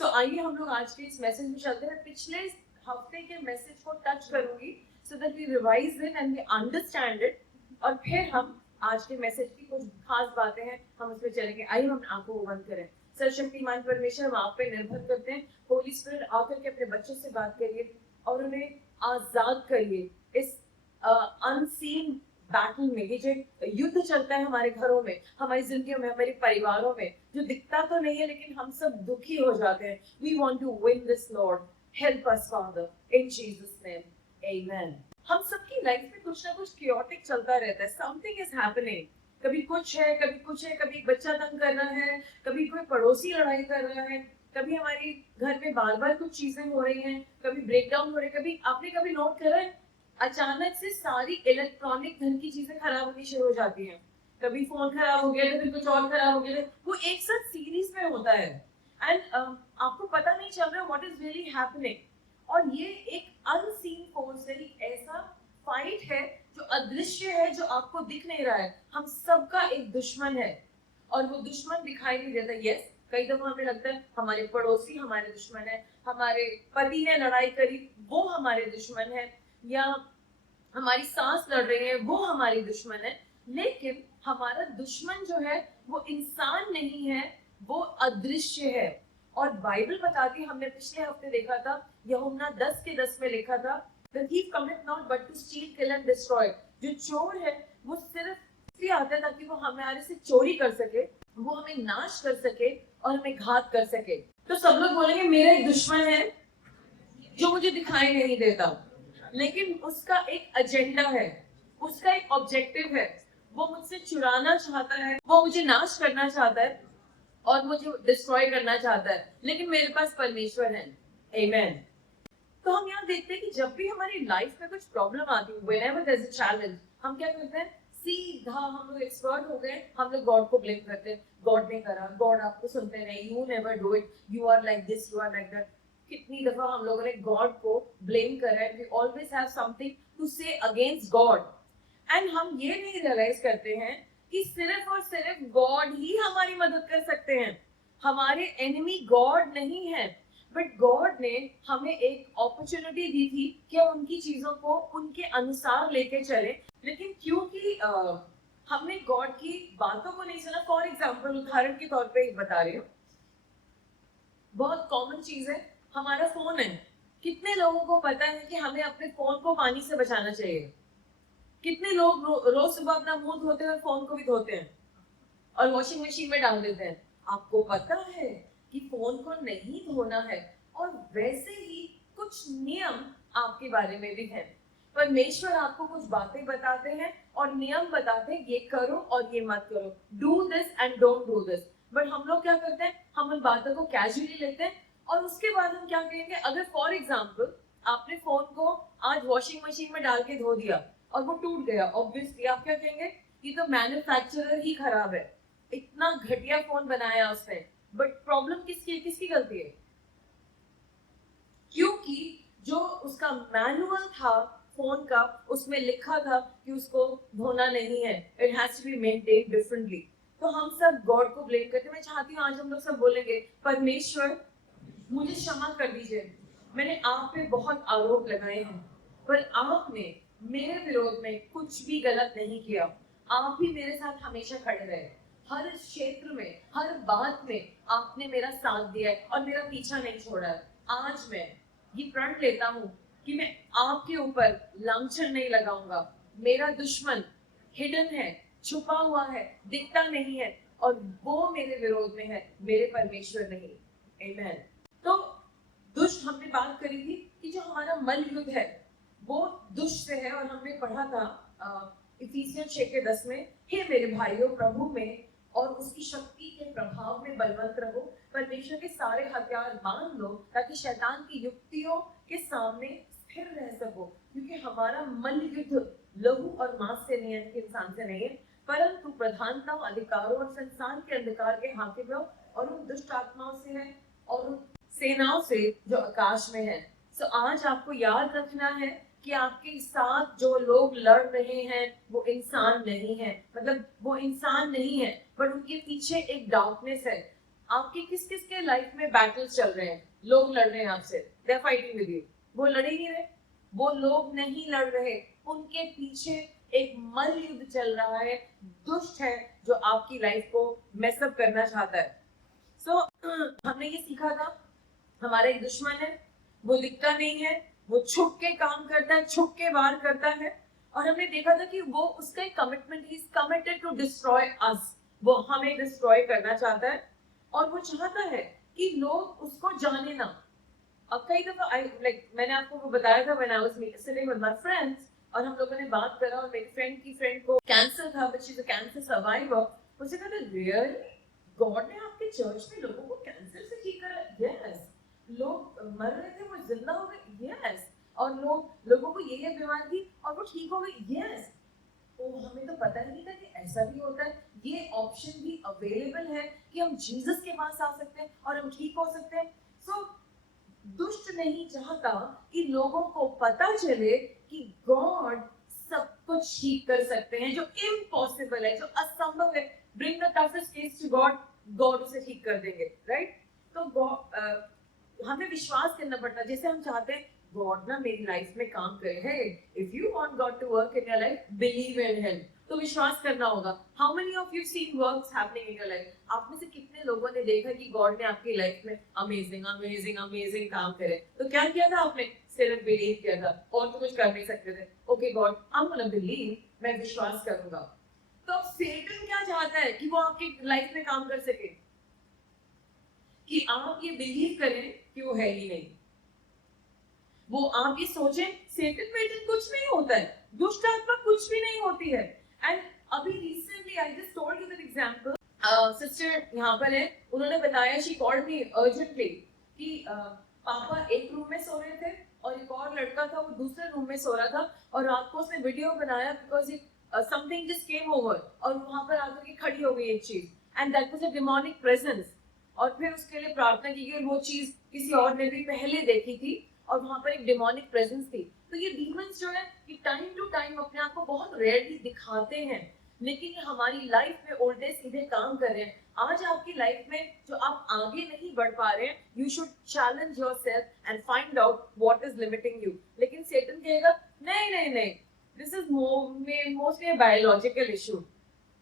तो आइए हम लोग आज के इस मैसेज में चलते हैं। पिछले हफ्ते के मैसेज को टच करूंगी so that we revise it and we understand it, और फिर हम आज के मैसेज की कुछ खास बातें हैं हम उसमें चलेंगे। आइए हम आंखों को बंद करें। सर्वशक्तिमान परमेश्वर, हम आप पे निर्भर करते हैं। होली स्पिरिट आकर के अपने बच्चों से बात करिए और उन्हें आजाद करिए इस अनसीन बैटल में। ये जो युद्ध चलता है हमारे घरों में, हमारी जिंदगियों में, हमारे परिवारों में, जो दिखता तो नहीं है लेकिन हम सब दुखी हो जाते हैं। We want to win this lord, help us father, in Jesus name, amen. हम सबकी लाइफ में कुछ ना कुछ क्योटिक चलता रहता है। Something is happening. कभी कुछ है, कभी कुछ है, कभी बच्चा तंग कर रहा है, कभी कोई पड़ोसी लड़ाई कर रहा है, कभी हमारे घर में बार बार कुछ चीजें हो रही हैं, कभी ब्रेकडाउन हो रहे हैं। कभी आपने कभी नोट करा है अचानक से सारी इलेक्ट्रॉनिक घर की चीजें खराब होनी शुरू हो जाती हैं। कभी फोन खराब हो गया तो फिर कुछ और खराब हो गया, वो एक साथ सीरीज में होता है। एंड आपको पता नहीं चल रहा व्हाट इज रियली हैपनिंग। और ये एक अनसीन फोर्स है, ऐसा फाइट है जो अदृश्य है, जो आपको दिख नहीं रहा है। हम सबका एक दुश्मन है और वो दुश्मन दिखाई नहीं देता। यस, कई दफा हमें लगता है हमारे पड़ोसी हमारे दुश्मन है, हमारे पति ने लड़ाई करी वो हमारे दुश्मन है, या हमारी सांस लड़ रही है वो हमारी दुश्मन है। लेकिन हमारा दुश्मन जो है वो इंसान नहीं है, वो अदृश्य है। और बाइबल बताती, हमने पिछले हफ्ते देखा था, यूहन्ना 10:10 में लिखा था, The thief cometh not but to steal, kill and destroy। जो चोर है वो सिर्फ इसलिए आता है ताकि वो हमारे से चोरी कर सके, वो हमें नाश कर सके और हमें घात कर सके। तो सब लोग बोलेंगे मेरा एक दुश्मन है जो मुझे दिखाई नहीं देता, लेकिन उसका एक एजेंडा है, उसका एक ऑब्जेक्टिव है। वो मुझसे चुराना चाहता है, वो मुझे नाश करना चाहता है और मुझे डिस्ट्रॉय करना चाहता है, लेकिन मेरे पास परमेश्वर है। आमेन। तो हम यहाँ देखते हैं कि जब भी हमारी लाइफ में कुछ प्रॉब्लम आती है, whenever there is a challenge, हम क्या करते हैं, सीधा हम लोग एक्सपर्ट हो गए, हम लोग गॉड को ब्लेम करते हैं। गॉड ने करा, गॉड आपको सुनते नहीं, you never do it, you are like this, you are like that. कितनी दफा हम लोगों ने गॉड को ब्लेम करा है। We always have something to say against God. And हम ये नहीं रियलाइज करते हैं कि सिर्फ और सिर्फ गॉड ही हमारी मदद कर सकते हैं। हमारे एनिमी गॉड नहीं है, बट गॉड ने हमें एक अपॉर्चुनिटी दी थी कि हम उनकी चीजों को उनके अनुसार लेके चले। लेकिन क्योंकि हमने गॉड की बातों को नहीं सुना। फॉर एग्जाम्पल, उदाहरण के तौर पे बता रही हूँ, बहुत कॉमन चीज है, हमारा फोन है। कितने लोगों को पता है कि हमें अपने फोन को पानी से बचाना चाहिए? कितने लोग रोज सुबह अपना मुंह धोते हैं और फोन को भी धोते हैं और वॉशिंग मशीन में डाल देते हैं? आपको पता है कि फोन को नहीं धोना है। और वैसे ही कुछ नियम आपके बारे में भी हैं। परमेश्वर आपको कुछ बातें बताते हैं और नियम बताते हैं, ये करो और ये मत करो, do this and don't do this. But हम लोग क्या करते हैं, हम उन बातों को कैजुअली लेते हैं और उसके बाद हम क्या कहेंगे, अगर फॉर एग्जाम्पल आपने फोन को आज वॉशिंग मशीन में डाल के धो दिया और वो टूट गया, ऑब्वियसली आप क्या कहेंगे, ये तो मैन्युफैक्चरर ही खराब है, इतना घटिया फोन बनाया उसने। बट प्रॉब्लम किसकी है, किसकी गलती है? क्योंकि जो उसका मैनुअल था फोन का, उसमें लिखा था कि उसको धोना नहीं है, it has to be maintained differently. तो हम सब गॉड को ब्लेम करते हैं। मैं चाहती हूँ आज हम लोग सब बोलेंगे, परमेश्वर मुझे क्षमा कर दीजिए, मैंने आप पे बहुत आरोप लगाए हैं, पर आपने मेरे विरोध में कुछ भी गलत नहीं किया। आप भी मेरे साथ हमेशा खड़े रहे, हर क्षेत्र में, हर बात में आपने मेरा साथ दिया है और मेरा पीछा नहीं छोड़ा है। आज मैं ये प्रण लेता हूँ कि मैं आपके ऊपर लांछन नहीं लगाऊंगा। मेरा दुश्मन हिडन है, छुपा हुआ है, दिखता नहीं है, और वो मेरे विरोध में है, मेरे परमेश्वर नहीं। आमेन। तो दुष्ट, हमने बात करी थी कि जो हमारा मल युद्ध है वो दुष्ट से है, और हमने पढ़ा था इफिसियन 6:10 में, हे मेरे भाइयों प्रभु में और उसकी शक्ति के प्रभाव में बलवंत रहो, परमेश्वर के सारे हथियार बांध लो ताकि शैतान की युक्तियों के सामने स्थिर रह सको। क्योंकि हमारा मल युद्ध लहू और मांस से नहीं है, इंसान से नहीं है, परंतु प्रधानताओं, अधिकारों और संसार के अंधकार के हाकिमों और उन दुष्ट आत्माओं से है और उन सेनाओं से जो आकाश में है। सो आज आपको याद रखना है कि आपके साथ जो लोग लड़ रहे हैं वो इंसान नहीं है, मतलब वो इंसान नहीं है, पर उनके पीछे एक डार्कनेस है। आपके किस किस के लाइफ में बैटल्स चल रहे हैं, लोग लड़ रहे हैं आपसे, they are fighting with you, वो लड़ ही नहीं रहे, वो लोग नहीं लड़ रहे, उनके पीछे एक मल युद्ध चल रहा है, दुष्ट है जो आपकी लाइफ को मेसअप करना चाहता है। सो हमने ये सीखा था, हमारा एक दुश्मन है, वो दिखता नहीं है, वो छुप के काम करता है, छुप के वार करता है, और हमने देखा था कि वो उसका एक commitment, he is committed to destroy us, वो हमें डिस्ट्रॉय करना चाहता है, और वो चाहता है कि लोग उसको जाने ना। अब कई दफा मैंने आपको वो बताया था, when I was sitting with my friends, और हम लोगों ने बात करा, और मेरी फ्रेंड को कैंसर था, but she is a cancer survivor. मुझे कहा रियल गॉड ने आपके चर्च में लोगों को कैंसर से ठीक करा? यस। लोग मर रहे थे, वो जिंदा हो गए? यस। और लोगों को ये बीमारी थी और वो ठीक हो गई? यस। तो हमें तो पता ही नहीं था कि ऐसा भी होता है, ये ऑप्शन भी अवेलेबल है कि हम जीसस के पास आ सकते हैं और हम ठीक हो सकते हैं। सो दुष्ट नहीं चाहता कि लोगों को पता चले कि गॉड सब कुछ ठीक कर सकते हैं, जो इम्पॉसिबल है, जो असंभव है, bring the toughest case to God, God उसे ठीक कर देंगे, राइट? तो हमें विश्वास करना पड़ता है, जैसे हम चाहते हैं गॉड ना मेरी लाइफ में काम करे, है, if you want God to work in your life, believe in him, तो विश्वास करना होगा। How many of you seen works happening in your life? आप में से कितने लोगों ने देखा कि गॉड ने आपकी लाइफ में अमेजिंग अमेजिंग अमेजिंग काम करे? तो क्या किया था आपने? सिर्फ बिलीव किया था, और तो कुछ कर नहीं सकते थे। Okay God, I am gonna believe, मैं विश्वास करूंगा। तो अब सेटन क्या चाहता है कि वो आपकी लाइफ में काम कर सके, कि आप ये बिलीव करें कि वो है ही नहीं, वो आप ये सोचें सेटन वेटन कुछ नहीं होता है, दुष्ट आत्मा कुछ भी नहीं होती है। एंड अभी recently I just told you that example, sister यहाँ पर है, उन्होंने बताया, शी कॉल्ड मी अर्जेंटली कि पापा एक रूम में सो रहे थे और एक और लड़का था, वो दूसरे रूम में सो रहा था, और रात को उसने वीडियो बनाया because something just came over, और वहां पर आकर के खड़ी हो गई एक चीज, and that was a demonic presence. और फिर उसके लिए प्रार्थना की गई, वो चीज किसी और ने भी पहले देखी थी, और वहां पर एक डिमोनिक प्रेजेंस थी। तो ये डीमंस जो है कि टाइम टू टाइम अपने आप को बहुत रेयरली दिखाते हैं, लेकिन ये हमारी लाइफ में उल्टे सीधे काम कर रहे हैं। आज आपकी लाइफ में जो आप आगे नहीं बढ़ पा रहे हैं, you should challenge yourself and find out what is limiting you. लेकिन सेटन कहेगा नहीं नहीं नहीं, this is mostly biological issue,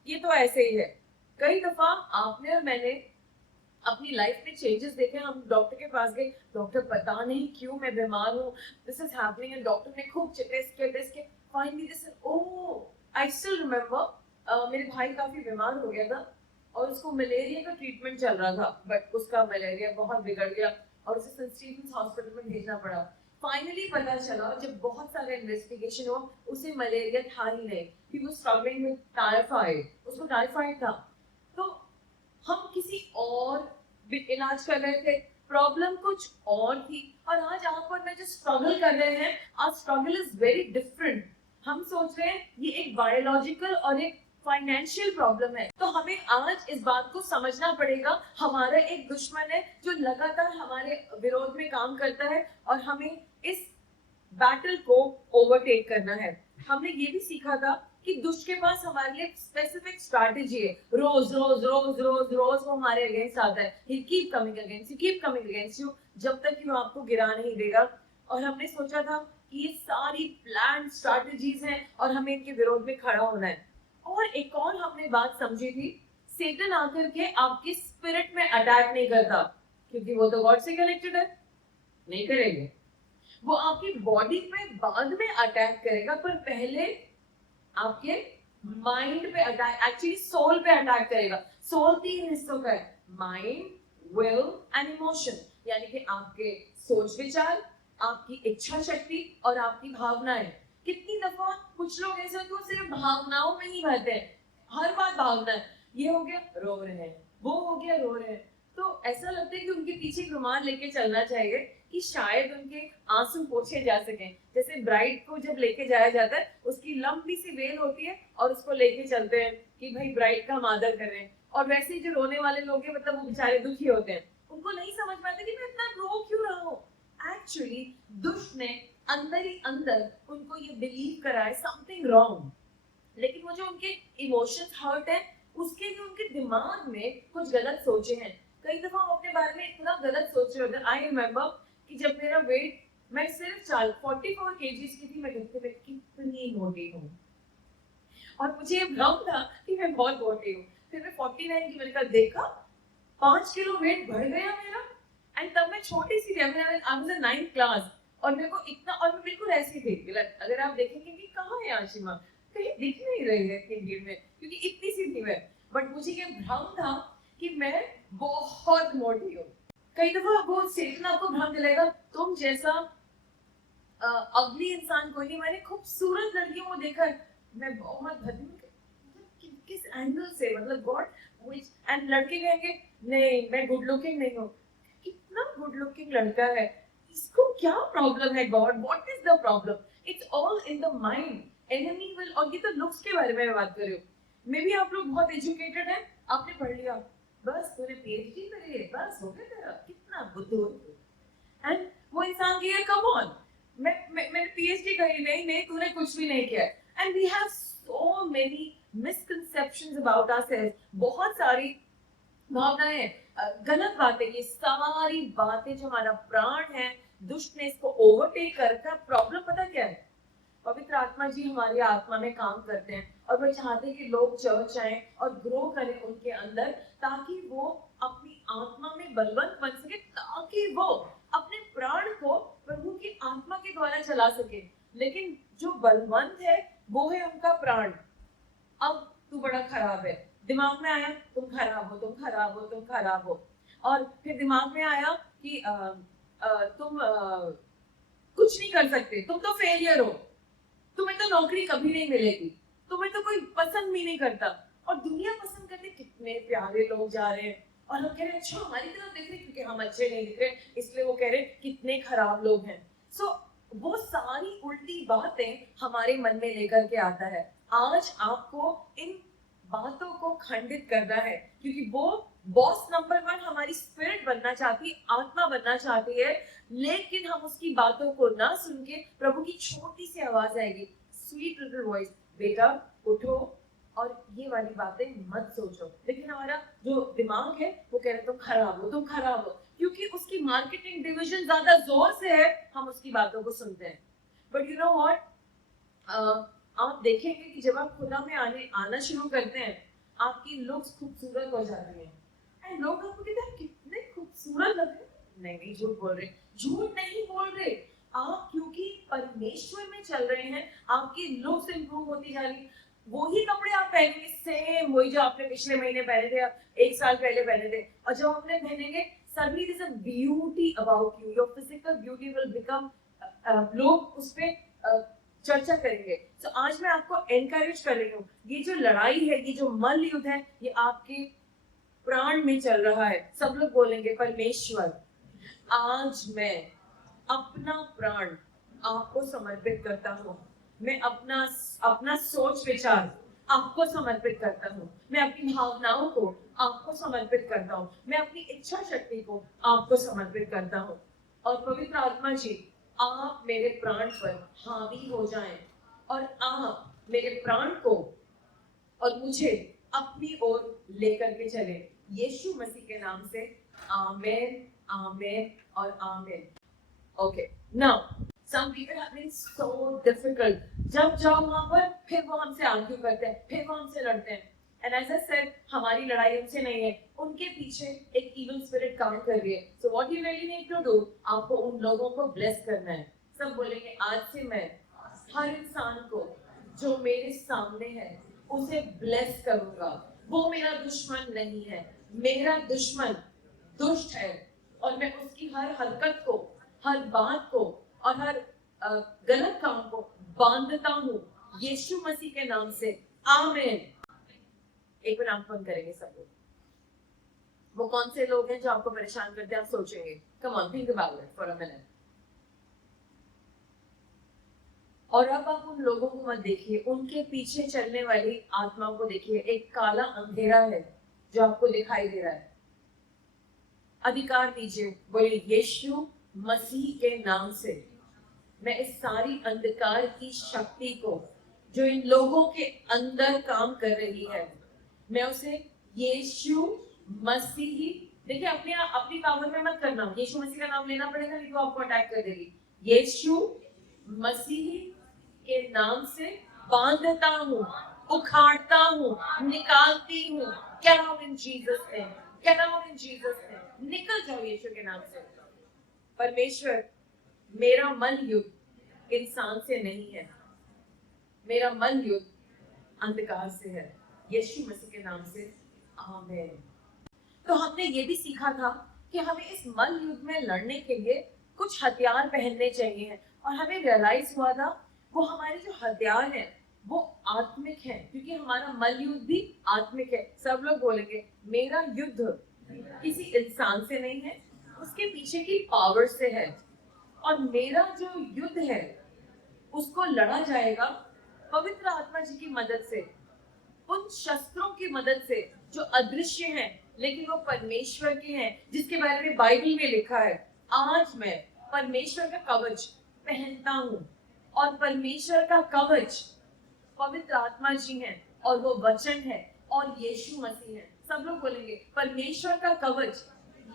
ये तो ऐसे ही है। कई दफा आपने और मैंने अपनी लाइफ में चेंजेस देखे, हम डॉक्टर के पास गए, डॉक्टर पता नहीं क्यों मैं बीमार हूँ, this is happening, and doctor ने खूब टेस्ट किया, finally this is, oh I still remember, मेरे भाई काफी बीमार हो गया था और उसको मलेरिया का ट्रीटमेंट चल रहा था, बट उसका मलेरिया बहुत बिगड़ गया और उसे सेंट स्टीफेंस हॉस्पिटल में भेजना पड़ा। फाइनली पता चला, जब बहुत सारे इन्वेस्टिगेशन हुआ, उसे मलेरिया था ही नहीं, he was struggling with typhoid, उसको टाइफाइड था। तो हम किसी और इलाज कर रहे थे, प्रॉब्लम कुछ और थी, और आज आप और मैं जो स्ट्रगल कर रहे हैं, आज स्ट्रगल इज वेरी डिफरेंट। हम सोच रहे हैं ये एक बायोलॉजिकल और एक फाइनेंशियल प्रॉब्लम है। तो हमें आज इस बात को समझना पड़ेगा, हमारा एक दुश्मन है जो लगातार हमारे विरोध में काम करता है, और हमें इस बैटल को ओवरटेक करना है। हमने ये भी सीखा था कि दुष्ट के पास हमारे लिए स्पेसिफिक स्ट्रैटेजी है, रोज रोज रोज रोज रोज वो हमारे अगेंस्ट आता है, he keep coming against you, keep coming against you, जब तक कि वो आपको गिरा नहीं देगा। और हमने सोचा था कि ये सारी प्लान स्ट्रैटेजीज हैं और हमें इनके विरोध में खड़ा होना है। और एक और हमने बात समझी थी, सेटन आकर के आपके स्पिरिट में अटैक नहीं करता, क्योंकि वो तो गॉड से कनेक्टेड है, नहीं करेंगे। वो आपकी बॉडी पे बाद में अटैक करेगा, पर पहले आपके माइंड पे अटैक, एक्चुअली सोल पे अटैक करेगा। सोल 3 हिस्सों का है, माइंड, विल एंड इमोशन, यानी कि आपके सोच विचार, आपकी इच्छा शक्ति और आपकी भावनाएं। कितनी दफा कुछ लोग ऐसे होते हैं सिर्फ भावनाओं में ही बहते हैं, हर बात भावना है, ये हो गया रो रहे हैं, वो हो गया रो रहे हैं। तो ऐसा लगता है कि उनके पीछे एक रुमाल लेके चलना चाहिए कि शायद उनके आंसू पोछे जा सकें। जैसे ब्राइड को जब लेके जाया जाता है, उसकी लंबी सी वेल होती है और उसको लेके चलते हैं कि भाई ब्राइड का हम आदर कर रहे हैं। और वैसे ही जो रोने वाले लोग हैं, मतलब वो बेचारे दुखी होते हैं, उनको नहीं समझ पाते कि मैं इतना रो क्यों रहा हूँ। एक्चुअली दुष्ट ने अंदर ही अंदर उनको ये बिलीव करा है समथिंग रॉन्ग, लेकिन वो जो उनके इमोशंस हर्ट है, उसके लिए उनके दिमाग में कुछ गलत सोचे हैं। कई दफा हम अपने बारे में इतना गलत सोच रहे होते हैं। आई रिमेम्बर कि जब मेरा वेट, मैं सिर्फ 44 kgs की थी, मैं कहती मैं कितनी मोटी हूँ, और मुझे ये भ्रम था कि मैं बहुत मोटी हूँ। फिर मैं 49 की, मैंने कहा देखा 5 किलो वेट बढ़ गया मेरा। एंड तब मैं छोटी सी थी, I was in 9th class, और मेरे को इतना, और मैं बिल्कुल ऐसी थी, अगर आप देखेंगे कि कहाँ है आशिमा, कहीं दिख नहीं रही है इतनी भीड़ में, क्योंकि इतनी सी थी मैं। बट मुझे ये भ्रम था कि मैं बहुत मोटी हूँ। कई दफा वो स्टेशन आपको भ्रम दिलाएगा, तुम जैसा अगली इंसान कोई नहीं। मैंने खूबसूरत लड़कियों को देखा है, मैं बहुत भद्दी हूँ, किस एंगल से, मतलब गॉड व्हिच, एंड लड़के कहेंगे नहीं मैं गुड लुकिंग नहीं हूँ। कितना गुड लुकिंग लड़का है, इसको क्या प्रॉब्लम है God, what is the problem? It's all in the mind, enemy will. और ये तो लुक्स के बारे में बात कर रही हूँ। मे बी आप लोग बहुत एजुकेटेड हैं, आपने पढ़ लिया, बस तूने पीएचडी करी है, बस हो गया तेरा, कितना बुद्धू। एंड वो इंसान की कम ऑन, मैंने पीएचडी करी, नहीं नहीं तूने कुछ भी नहीं किया। And we have so many misconceptions about ourselves, बहुत सारी भावनाएं, गलत बातें, ये सारी बातें जो हमारा प्राण है, दुष्ट ने इसको ओवरटेक कर रखा। प्रॉब्लम पता क्या है? पवित्र आत्मा जी हमारी आत्मा में काम करते हैं, और वो चाहते हैं कि लोग चर्च आए और ग्रो करें उनके अंदर, ताकि वो अपनी आत्मा में बलवंत बन सके, ताकि वो अपने प्राण को प्रभु की आत्मा के द्वारा चला सके। लेकिन जो बलवंत है वो है उनका प्राण। अब तू बड़ा खराब है, दिमाग में आया तुम खराब हो, तुम खराब हो, तुम खराब हो। और फिर दिमाग में आया कि तुम कुछ नहीं कर सकते, तुम तो फेलियर हो, तुम्हें तो नौकरी कभी नहीं मिलेगी, तुम्हें तो कोई पसंद भी नहीं करता। और दुनिया पसंद करते, कितने प्यारे लोग जा रहे हैं, और हम कह रहे हैं अच्छा हमारी तरफ देख रहे, क्योंकि हम अच्छे नहीं दिख रहे, इसलिए वो कह रहे कितने खराब लोग हैं। सो वो सारी उल्टी बातें हमारे मन में लेकर के आता है। आज आपको इन बातों को खंडित करना है, क्योंकि वो बॉस नंबर 1 हमारी स्पिरिट बनना चाहती, आत्मा बनना चाहती है। लेकिन हम उसकी बातों को ना सुन के, प्रभु की छोटी सी आवाज आएगी, स्वीट लिटिल वॉइस, बेटा उठो और ये वाली बातें मत सोचो। लेकिन हमारा जो दिमाग है वो कह रहे तुम खराब हो, तुम खराब हो, क्योंकि उसकी मार्केटिंग डिवीजन ज्यादा जोर से है, हम उसकी बातों को सुनते हैं। बट यू नो व्हाट, आप देखेंगे कि जब आप खुदा में आना शुरू करते हैं, आपकी लुक्स खूबसूरत हो जाती है, एंड लोग आपको कहते हैं कितने खूबसूरत लग रहे हैं। नहीं नहीं झूठ बोल रहे, झूठ नहीं बोल रहे। आप क्योंकि परमेश्वर में चल रहे हैं, आपकी लुक्स इंप्रूव होती जा रही। वही कपड़े आप पहनेंगे, सेम वही जो आपने पिछले महीने पहने थे, 1 साल पहले पहने थे, और जब आपने पहनेंगे, suddenly there's a beauty about you, your physical beauty will become, लोग उस पे चर्चा करेंगे। तो आज मैं आपको एनकरेज कर रही हूँ, ये जो लड़ाई है, ये जो मल युद्ध है, ये आपके प्राण में चल रहा है। सब लोग बोलेंगे परमेश्वर आज मैं अपना प्राण आपको समर्पित करता हूँ, मैं अपना अपना सोच विचार आपको समर्पित करता हूँ, मैं अपनी भावनाओं को आपको समर्पित करता हूँ, मैं अपनी इच्छा शक्ति को आपको समर्पित करता हूँ। और पवित्र आत्मा जी आप मेरे प्राण पर हावी हो जाएं, और आप मेरे प्राण को और मुझे अपनी ओर लेकर के चले, यीशु मसीह के नाम से। आमेन, आमेन और आमेन। Okay, now some people have been so difficult. जब जाओ वहाँ पर, फिर वो हमसे आर्ग्यू करते हैं, फिर वो हमसे लड़ते हैं। And as I said, हमारी लड़ाई उनसे नहीं है, उनके पीछे एक evil spirit काम कर रही है। So what you really need to do, आपको उन लोगों को bless करना है। सब बोलेंगे आज से मैं हर इंसान को जो मेरे सामने है उसे bless करूंगा। वो मेरा दुश्मन नहीं है, मेरा दुश्मन दुष्ट है, और मैं उसकी हर हरकत को, हर बात को और हर गलत काम को बांधता हूँ यीशु मसीह के नाम से। आमीन। एक बार आंख बंद करेंगे सब लोग। वो कौन से लोग हैं जो आपको परेशान करते हैं, आप सोचेंगे। Come on, think about it for a minute. और अब आप उन लोगों को मत देखिए, उनके पीछे चलने वाली आत्माओं को देखिए। एक काला अंधेरा है जो आपको दिखाई दे रहा है। अधिकार दीजिए, बोले यीशु मसीह के नाम से मैं इस सारी अंधकार की शक्ति को जो इन लोगों के अंदर काम कर रही है, मैं उसे यीशु मसीह देखिए अपनी पावर में मत करना, यीशु मसीह का नाम लेना पड़ेगा, नहीं तो आपको अटैक कर देगी। यीशु मसीह के नाम से बांधता हूँ, उखाड़ता हूँ, निकालती हूँ। Get out in Jesus name, get out in Jesus name, निकल जाओ यीशु के नाम से। परमेश्वर, मेरा मन युद्ध इंसान से नहीं है, मेरा मन युद्ध अंधकार से है, यीशु मसीह के नाम से, आमीन। तो हमने ये भी सीखा था कि हमें इस मन युद्ध में लड़ने के लिए कुछ हथियार पहनने चाहिए, और हमें रियलाइज हुआ था वो हमारे जो हथियार हैं वो आत्मिक है, क्योंकि हमारा मन युद्ध भी आत्मिक है। सब लोग बोलेंगे मेरा युद्ध किसी इंसान से नहीं है, उसके पीछे की पावर से है, और मेरा जो युद्ध है उसको लड़ा जाएगा पवित्र आत्मा जी की मदद से, उन शस्त्रों की मदद से जो अदृश्य हैं लेकिन वो परमेश्वर के हैं, जिसके बारे में बाइबल में लिखा है। आज मैं परमेश्वर का कवच पहनता हूँ, और परमेश्वर का कवच पवित्र आत्मा जी हैं, और वो वचन है, और यीशु मसीह है। सब लोग बोलेंगे परमेश्वर का कवच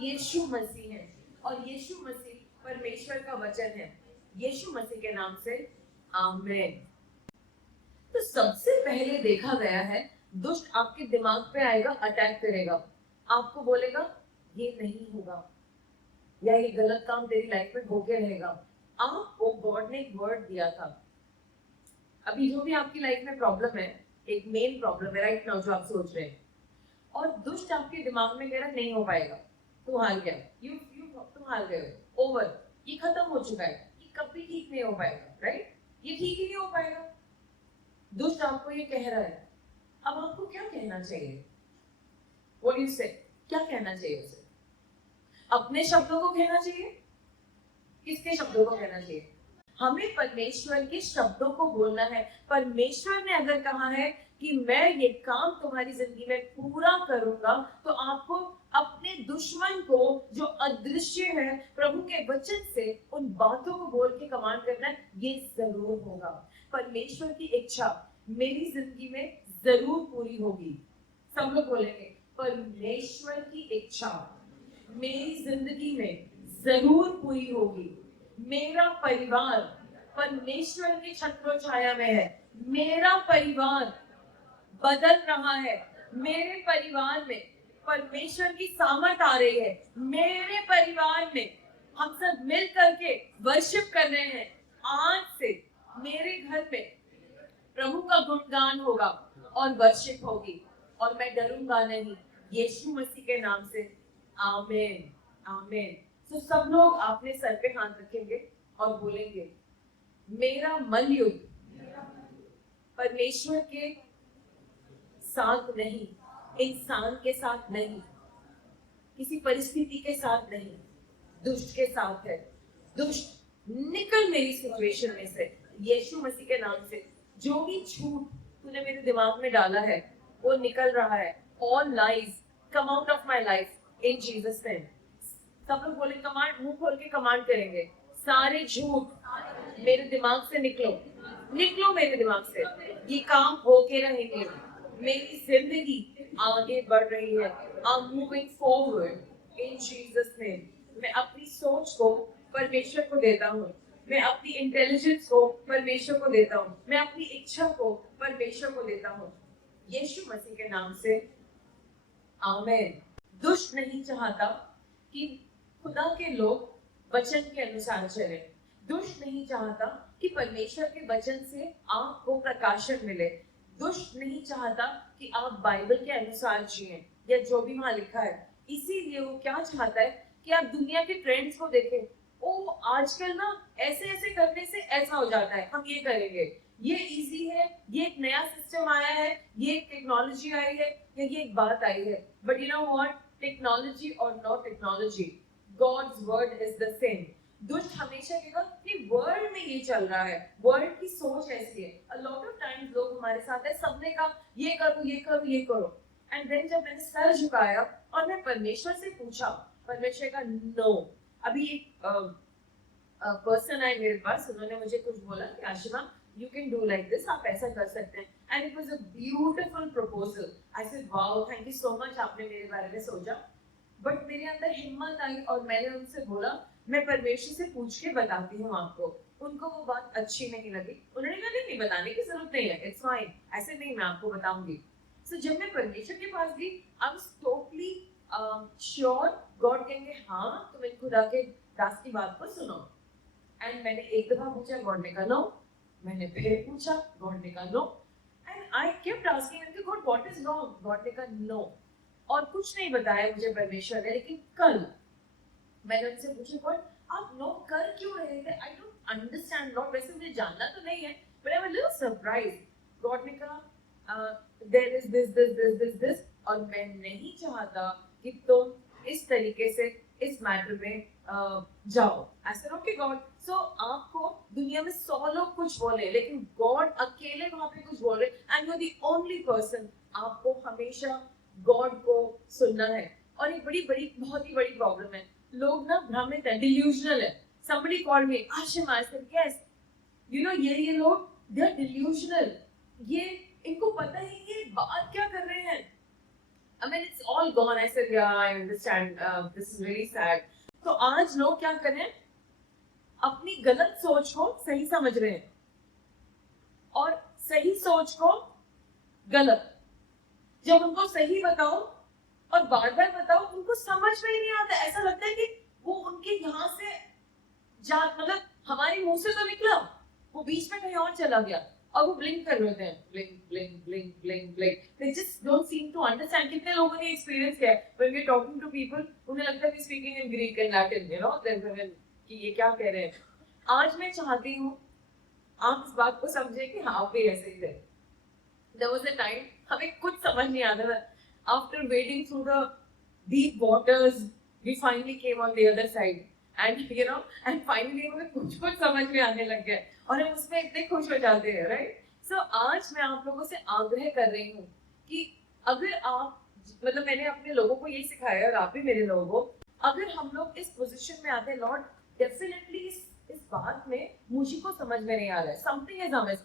यीशु मसीह है, और यीशु मसीह परमेश्वर का वचन है, यीशु मसीह के नाम से, आमीन। तो सबसे पहले देखा गया है दुष्ट आपके दिमाग पे आएगा, अटैक करेगा, आपको बोलेगा ये नहीं होगा, या ये गलत काम तेरी लाइफ में होके रहेगा। आपको गॉड ने एक वर्ड दिया था। अभी जो भी आपकी लाइफ में प्रॉब्लम है, एक मेन प्रॉब्लम है राइट नाउ जो आप सोच रहे हैं, और दुष्ट आपके दिमाग में कह रहा नहीं हो पाएगा, तू हार गया, तुम हार गए हो, ओवर, ये खत्म हो चुका है, ये कभी ठीक नहीं हो पाएगा, राइट, ये ठीक ही नहीं हो पाएगा। दुष्ट आपको ये कह रहा है। अब आपको क्या कहना चाहिए? What do you say? क्या कहना चाहिए उसे? अपने शब्दों को कहना चाहिए? किसके शब्दों को कहना चाहिए? हमें परमेश्वर के शब्दों को बोलना है। परमेश्वर ने अगर कहा है कि मैं ये काम तुम्हारी जिंदगी में पूरा करूंगा, तो आपको अपने दुश्मन को जो अदृश्य है प्रभु के वचन से उन बातों को बोल के कमांड करना है, ये जरूर होगा। परमेश्वर की इच्छा मेरी जिंदगी में जरूर पूरी होगी। सब लोग बोलेंगे परमेश्वर की इच्छा मेरी जिंदगी में जरूर पूरी होगी। मेरा परिवार परमेश्वर की छत्र छाया में है, मेरा परिवार बदल रहा है, मेरे परिवार में परमेश्वर की सामर्थ आ रही है, मेरे परिवार में हम सब मिल करके वर्शिप कर रहे हैं। आज से मेरे घर में प्रभु का गुणगान होगा और वर्शिप होगी, और मैं डरूंगा नहीं, यीशु मसीह के नाम से, आमीन, आमीन। तो सब लोग अपने सर पे हाथ रखेंगे और बोलेंगे मेरा मन युद्ध परमेश्वर के साथ नहीं, इंसान के साथ नहीं, किसी परिस्थिति के साथ नहीं, दुष्ट के साथ है। दुष्ट निकल मेरी सिचुएशन में से, यीशु मसीह के नाम से। जो भी झूठ तूने मेरे दिमाग में डाला है वो निकल रहा है। All lies come out of my life in Jesus name. सब लोग बोले कमांड, मुंह खोल के कमांड करेंगे, सारे झूठ मेरे दिमाग से निकलो, निकलो मेरे दिमाग से, ये काम होके रहेंगे, मेरी जिंदगी आगे बढ़ रही है। I'm moving forward in Jesus name. मैं अपनी सोच को परमेश्वर को देता हूँ, मैं अपनी इंटेलिजेंस को परमेश्वर को देता हूँ, मैं अपनी इच्छा को परमेश्वर को देता हूँ, यीशु मसीह के नाम से, आमीन। दुष्ट नहीं चाहता कि खुदा के लोग वचन के अनुसार चले। दुष्ट नहीं चाहता कि परमेश्वर के वचन से आपको प्रकाशन मिले। दुष्ट नहीं चाहता कि आप बाइबल के अनुसार जिएं या जो भी वहां लिखा है। इसीलिए वो क्या चाहता है कि आप दुनिया के ट्रेंड्स को देखें। ओ आजकल ना ऐसे ऐसे करने से ऐसा हो जाता है, हम ये करेंगे, ये इजी है, ये एक नया सिस्टम आया है, ये एक टेक्नोलॉजी आई है, या ये एक बात आई है। But you know what, technology और not technology, God's word is the same. दुष्ट हमेशा कहेगा कि वर्ल्ड में ये चल रहा है, वर्ल्ड की सोच ऐसी है। अ लॉट ऑफ टाइम्स लोग हमारे साथ है, सबने कहा ये करो ये करो ये करो, एंड देन जब मैंने सर झुकाया और मैं परमेश्वर से पूछा, परमेश्वर का नो। अभी एक पर्सन आए मेरे पास, उन्होंने मुझे कुछ बोला कि Ashima you can do like this, आप ऐसा कर सकते हैं, and it was a beautiful proposal. I said wow, thank you so much, आपने मेरे बारे में सोचा। बट मेरे अंदर हिम्मत आई और मैंने उनसे बोला मैं परमेश्वर से पूछ के बताती हूँ आपको। उनको वो बात अच्छी नहीं लगी, उन्होंने कहा नहीं बताने की जरूरत नहीं है, इट्स फाइन, ऐसे नहीं मैं आपको बताऊंगी। सो जब मैं परमेश्वर के पास गई, I was totally sure God कहेंगे हाँ तुम इन खुदा के दास की बात को सुनो। एंड मैंने एक दफा पूछा, गॉड ने कहा नो। मैंने फिर पूछा, गॉड ने कहा no. And I kept asking God what is wrong. God ने कहा नो। और कुछ नहीं बताया मुझे परमेश्वर ने। लेकिन कल मैंने उनसे पूछा, गॉड आप नो कर क्यों रहे थे? I don't understand Lord. वैसे मुझे जानना तो नहीं है, but I am a little surprise. God ने कहा there is this this this this this, और मैं नहीं चाहता कि तुम इस तरीके से इस मैटर में जाओ। ऐसे नो कि गॉड सो आपको दुनिया में 100 लोग कुछ बोले, लेकिन गॉड अकेले वहां पे कुछ बोल रहे and you are the only person. आपको हमेशा गॉड को सुनना है। और एक बड़ी बड़ी बहुत ही बड़ी प्रॉब्लम है, लोग ना भ्रमित है, डिल्यूजनल है। somebody called me Ashim, I said yes, you know ये लोग they are delusional। ये इनको पता ही ये बात क्या कर रहे हैं। I mean it's all gone। I said yeah I understand, this is really sad। तो आज लोग क्या करें, अपनी गलत सोच को सही समझ रहे हैं और सही सोच को गलत। जब उनको सही बताओ और बार बार बताओ, उनको समझ में ही नहीं आता। ऐसा लगता है कि वो उनके यहाँ से जा, मतलब हमारे मुंह से तो निकला, वो बीच में कहीं और चला गया और वो ब्लिंक कर रहे होते हैं, blink blink blink blink blink. They just don't seem to understand. कितने लोगों ने एक्सपीरियंस किया है when we are talking to people, उन्हें लगता है we speaking in Greek and Latin, you know, कि ये क्या कह रहे हैं। आज मैं चाहती हूँ आप इस बात को समझे कि हाँ आप भी ऐसे ही थे। There was a time हमें कुछ समझ नहीं आता था। After wading through the deep waters, we finally came on the other side, and you know, and finally हमें कुछ समझ में आने लग गया और हम उसमें इतने खुश हो जाते हैं, right? So आज मैं आप लोगों से आग्रह कर रही हूँ कि अगर आप, मतलब मैंने अपने लोगों को यही सिखाया और आप भी मेरे लोगों को, अगर हम लोग इस पोजीशन में आते हैं, लॉर्ड डेफिनेटली इस बात में मुझे को समझ में नहीं आ रहा है, something is amiss,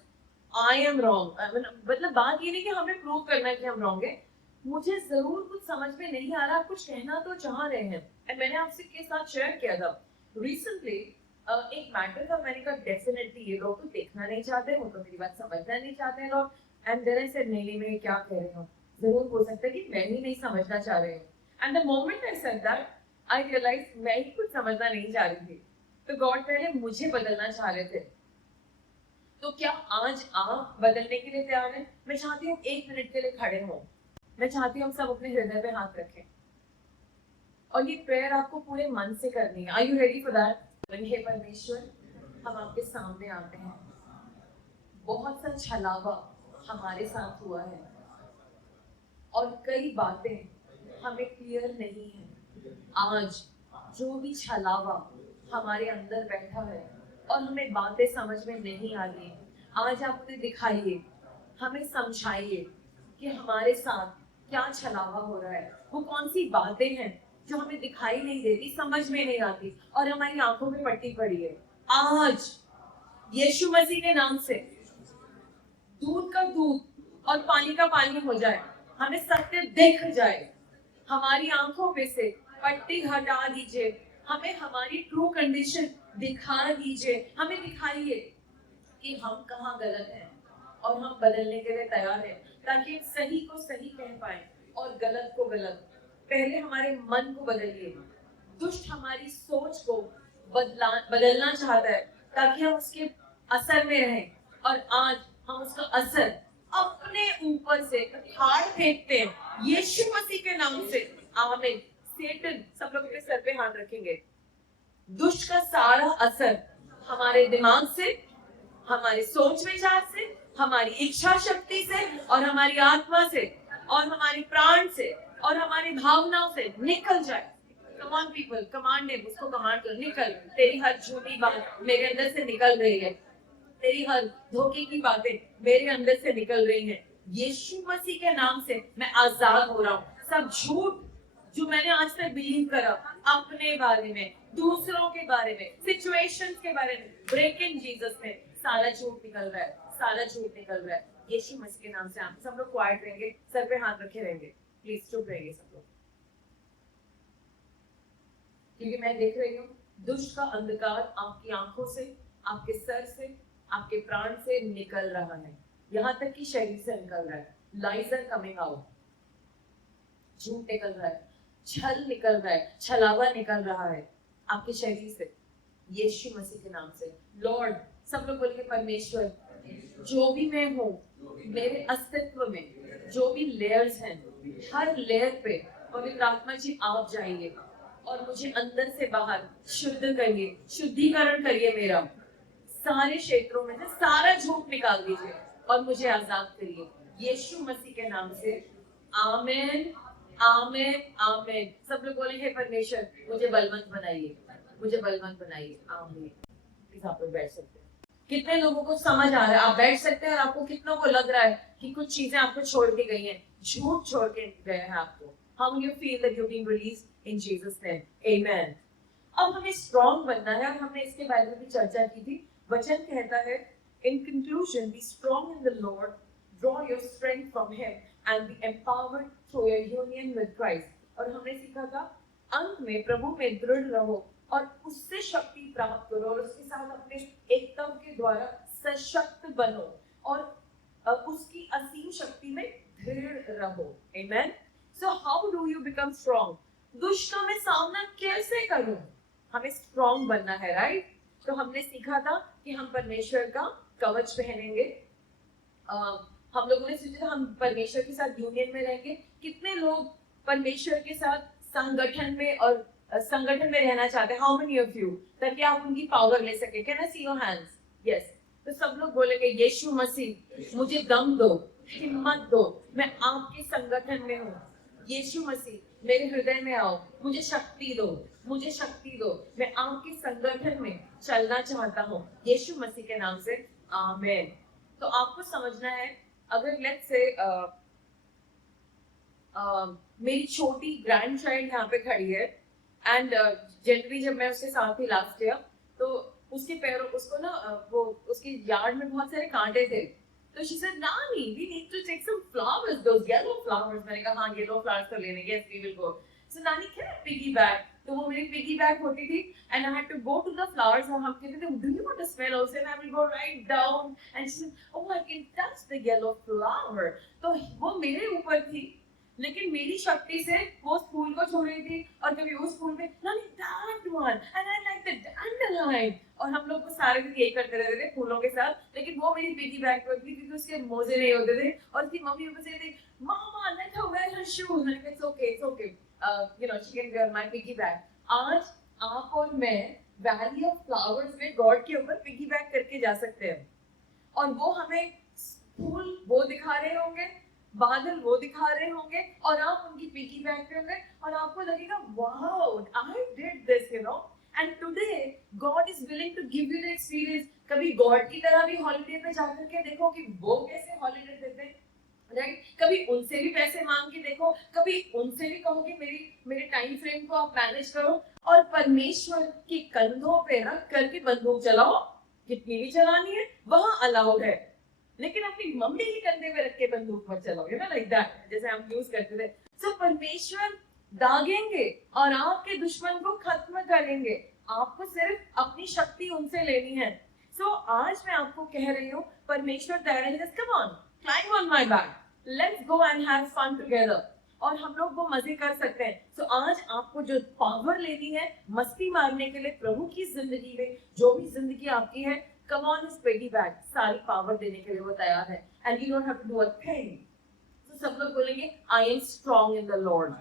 I am wrong. मतलब बात ये नहीं कि हमें प्रूव करना है कि हम रॉन्ग है, मुझे जरूर कुछ समझ में नहीं आ रहा, कुछ कहना तो चाह रहे हैं। एंड मैंने आपसे के साथ शेयर किया था रिसेंटली एक मैटर था। मैंने कहा डेफिनेटली ये लोग तो देखना नहीं चाहते, वो तो मेरी बात समझना नहीं चाहते हैं लोग। एंड देन आई सेड नहीं मैं क्या कह रही हूँ, जरूर हो सकता है कि मैं ही नहीं समझना चाह रही हूँ। And the moment I said that I realize मैं ही कुछ समझना नहीं चाह रही थी। तो गॉड पहले मुझे बदलना चाह रहे थे। तो क्या आज आप बदलने के लिए तैयार हैं? मैं चाहती हूँ 1 मिनट के लिए खड़े हो। मैं चाहती हूँ हम सब अपने हृदय पे हाथ रखें और ये प्रेयर आपको पूरे मन से करनी है। Are you ready for that? हे परमेश्वर, हम आपके सामने आते हैं। बहुत सा छलावा हमारे साथ हुआ है और कई बातें हमें क्लियर नहीं है। आज जो भी छलावा हमारे अंदर बैठा है और हमें बातें समझ में नहीं आ रही, आज आप उन्हें दिखाइए, हमें समझाइए कि हमारे साथ क्या छलावा हो रहा है। वो कौन सी बातें हैं जो हमें दिखाई नहीं देती, समझ में नहीं आती और हमारी आंखों में पट्टी पड़ी है। आज यीशु मसीह के नाम से दूध का दूध और पानी का पानी हो जाए, हमें सत्य दिख जाए, हमारी आंखों पे से पट्टी हटा दीजिए, हमें हमारी ट्रू कंडीशन दिखा दीजिए, हमें दिखाइए कि हम कहाँ गलत हैं और हम बदलने के लिए तैयार हैं, ताकि सही को सही कह पाए और गलत को गलत। पहले हमारे मन को बदलिए। दुष्ट हमारी सोच को बदलना चाहता है ताकि हम उसके असर में रहें, और आज हम उसका असर अपने ऊपर से उखाड़ फेंकते हैं यीशु मसीह के नाम से। आमीन। सेटन, सब लोग अपने सर पे हाथ रखेंगे। दुष्ट का सारा असर हमारे दिमाग से, हमारी सोच विचार से, हमारी इच्छा शक्ति से और हमारी आत्मा से और हमारी प्राण से और हमारी भावनाओं से निकल जाए। कम ऑन पीपल, कमांड है, उसको कमांड कर, निकल। तेरी हर झूठी बात मेरे अंदर से निकल रही है, तेरी हर धोखे की बातें मेरे अंदर से निकल रही हैं। यीशु मसीह के नाम से मैं आजाद हो रहा हूँ। सब झूठ जो मैंने आज तक बिलीव करा अपने बारे में, दूसरों के बारे में, सिचुएशंस के बारे में, ब्रेक इन जीसस में सारा झूठ निकल रहा है, सारा झूठ निकल रहा है यीशु मसीह के नाम से। आप सब लोग क्वाइट रहेंगे, सर पे हाथ रखे रहेंगे, प्लीज चुप रहेंगे सब लोग। क्योंकि मैं देख रही हूँ दुष्ट का अंधकार आपकी आंखों से, आपके सर से, आपके प्राण से निकल रहा है, यहाँ तक कि शरीर से निकल रहा है। लाइज आर कमिंग आउट, झूठ निकल रहा है, छल निकल रहा है, छलावा निकल रहा है आपके शरीर से, यीशु मसीह के नाम से। लॉर्ड, सब लोग बोलेंगे परमेश्वर, जो भी मैं हूँ, मेरे अस्तित्व में जो भी लेयर्स हैं, हर लेयर पे पवित्र आत्मा जी आप जाइए और मुझे अंदर से बाहर शुद्ध करिए, शुद्धिकरण करिए, मेरा सारे क्षेत्रों में से सारा झूठ निकाल दीजिए और मुझे आजाद करिए यीशु मसीह के नाम से। आमीन, आमीन, आमीन। सब लोग बोले हे परमेश्वर, मुझे बलवंत बनाइए, मुझे बलवंत बनाइए। आमीन। प्लीज आप लोग बैठ सकते हैं। कितने लोगों को समझ आ रहा है? आप बैठ सकते हैं। और आपको कितनों को लग रहा है कि कुछ चीजें आपको छोड़ के गई हैं, झूठ छोड़ के गए हैं आपको? How you feel that you're being released in Jesus name? Amen. अब हमें स्ट्रॉन्ग बनना है और हमने इसके बारे में भी चर्चा की थी। वचन कहता है, in conclusion, be strong in the Lord, draw your strength from Him, and be empowered through your union with Christ. और हमने सीखा था, अंत में प्रभु में दृढ़ रहो और उससे शक्ति प्राप्त करो और उसके साथ अपने एकदम के द्वारा सशक्त बनो और उसकी असीम शक्ति में दृढ़ रहो। Amen. So how do you become strong? दुष्टों में सामना कैसे करूं? हमें स्ट्रॉन्ग बनना है, राइट? तो हमने सीखा था कि हम परमेश्वर का कवच पहनेंगे। हम लोगों ने सोचा था हम परमेश्वर के साथ यूनियन में रहेंगे। कितने लोग परमेश्वर के साथ संगठन में और संगठन में रहना चाहते हैं? हाउ मेनी ऑफ यू, ताकि आप उनकी पावर ले सके? Can I see your hands? Yes. तो सब लोग बोलेंगे, यीशु मसीह मुझे दम दो, हिम्मत दो, मैं आपके संगठन में हूँ। यीशु मसीह मेरे हृदय में आओ, मुझे शक्ति दो, मुझे शक्ति दो, मैं आपके संगठन में चलना चाहता हूँ यीशु मसीह के नाम से। आमीन। तो आपको समझना है, अगर लेट्स से मेरी छोटी ग्रैंड चाइल्ड यहाँ पे खड़ी है एंड जनवरी जब मैं उसके साथ थी लास्ट ईयर, तो उसके पैरों, उसको ना वो उसके यार्ड में बहुत सारे कांटे थे। तो she said, Nani, we need to take some flowers, those yellow flowers. मैंने कहा हाँ yellow flowers तो लेने, yes we will go. So Nani, can I piggyback? तो वो मेरी piggyback होती थी and I had to go to the flowers और हम कहते थे, do you want to smell also? And I will go right down and she said, oh I can touch the yellow flower. तो वो मेरे ऊपर थी, लेकिन मेरी शक्ति से वो उस फूल को छू रही थी और कभी उस फूल में, Nani, that one and I like the dandelion. और हम लोग को सारे दिन यही करते रहते थे फूलों के साथ, लेकिन वो मेरी पिगी बैग पर थी क्योंकि उसके मोजे नहीं होते थे और उसकी मम्मी ऊपर से थी, mama let her wear her shoes. मैंने कहा it's okay you know she can wear my piggy bag. आज आप और मैं वैली ऑफ फ्लावर्स में गॉड के ऊपर पिगी बैग करके जा सकते हैं और वो हमें फूल वो दिखा रहे होंगे, बादल वो दिखा रहे होंगे और आप उनकी पिगी बैग पे होंगे और आपको लगेगा wow I did this, you know. And today God is willing to give you the experience. कभी गॉड की तरह भी हॉलिडे पे जाकर के देखो कि वो कैसे हॉलिडे देते हैं, राइट? कभी उनसे भी पैसे मांग के देखो, कभी उनसे भी कहो कि मेरे टाइम फ्रेम को आप मैनेज करो और परमेश्वर के कंधों पे रख करके बंदूक चलाओ। कितनी भी चलानी है वहां अलाउड है, लेकिन अपनी मम्मी के कंधे पे रख के बंदूक मत चलाओ, यू नो, लाइक दैट, जैसे हम यूज करते थे। सो परमेश्वर दागेंगे और आपके दुश्मन को खत्म करेंगे। आपको सिर्फ अपनी शक्ति उनसे लेनी है। सो आज मैं आपको कह रही हूँ, परमेश्वर तैयार है, come on climb on my back, let's go and have fun together. और हम लोग वो मजे कर सकते हैं। सो आज आपको जो पावर लेनी है मस्ती मारने के लिए प्रभु की जिंदगी में, जो भी जिंदगी आपकी है, come on his piggy back, सारी पावर देने के लिए वो तैयार है and you don't have to do a thing. तो सब लोग बोलेंगे I am strong in the Lord,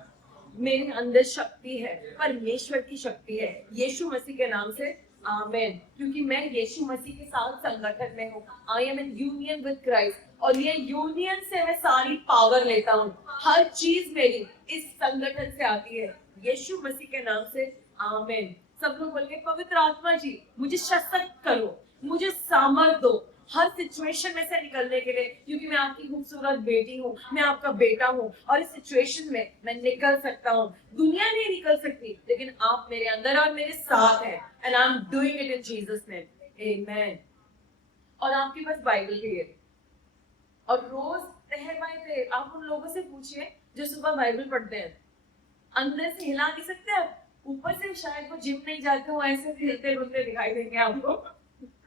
मेरे अंदर शक्ति है, परमेश्वर की शक्ति है यीशु मसीह के नाम से। आमीन। क्योंकि मैं यीशु मसीह के साथ संगठन में हूँ, I am in union with Christ और ये यूनियन से मैं सारी पावर लेता हूँ। हर चीज मेरी इस संगठन से आती है यीशु मसीह के नाम से। आमीन। सब लोग बोलेंगे पवित्र आत्मा जी मुझे सशक्त करो, मुझे सामर्थ दो हर सिचुएशन में से निकलने के लिए, क्योंकि मैं आपकी खूबसूरत बेटी हूँ, मैं आपका बेटा हूँ और इस सिचुएशन में मैं निकल सकता हूँ। दुनिया नहीं निकल सकती, लेकिन आप मेरे अंदर और मेरे साथ हैं and I am doing it in Jesus name. Amen. और आपके पास बाइबल भी है और रोज तहर बाय तहर आप उन लोगों से पूछिए जो सुबह बाइबल पढ़ते हैं, अंदर से हिला नहीं सकते आप, ऊपर से शायद वो जिम नहीं जाते हो, ऐसे हिलते डुलते दिखाई देंगे आपको,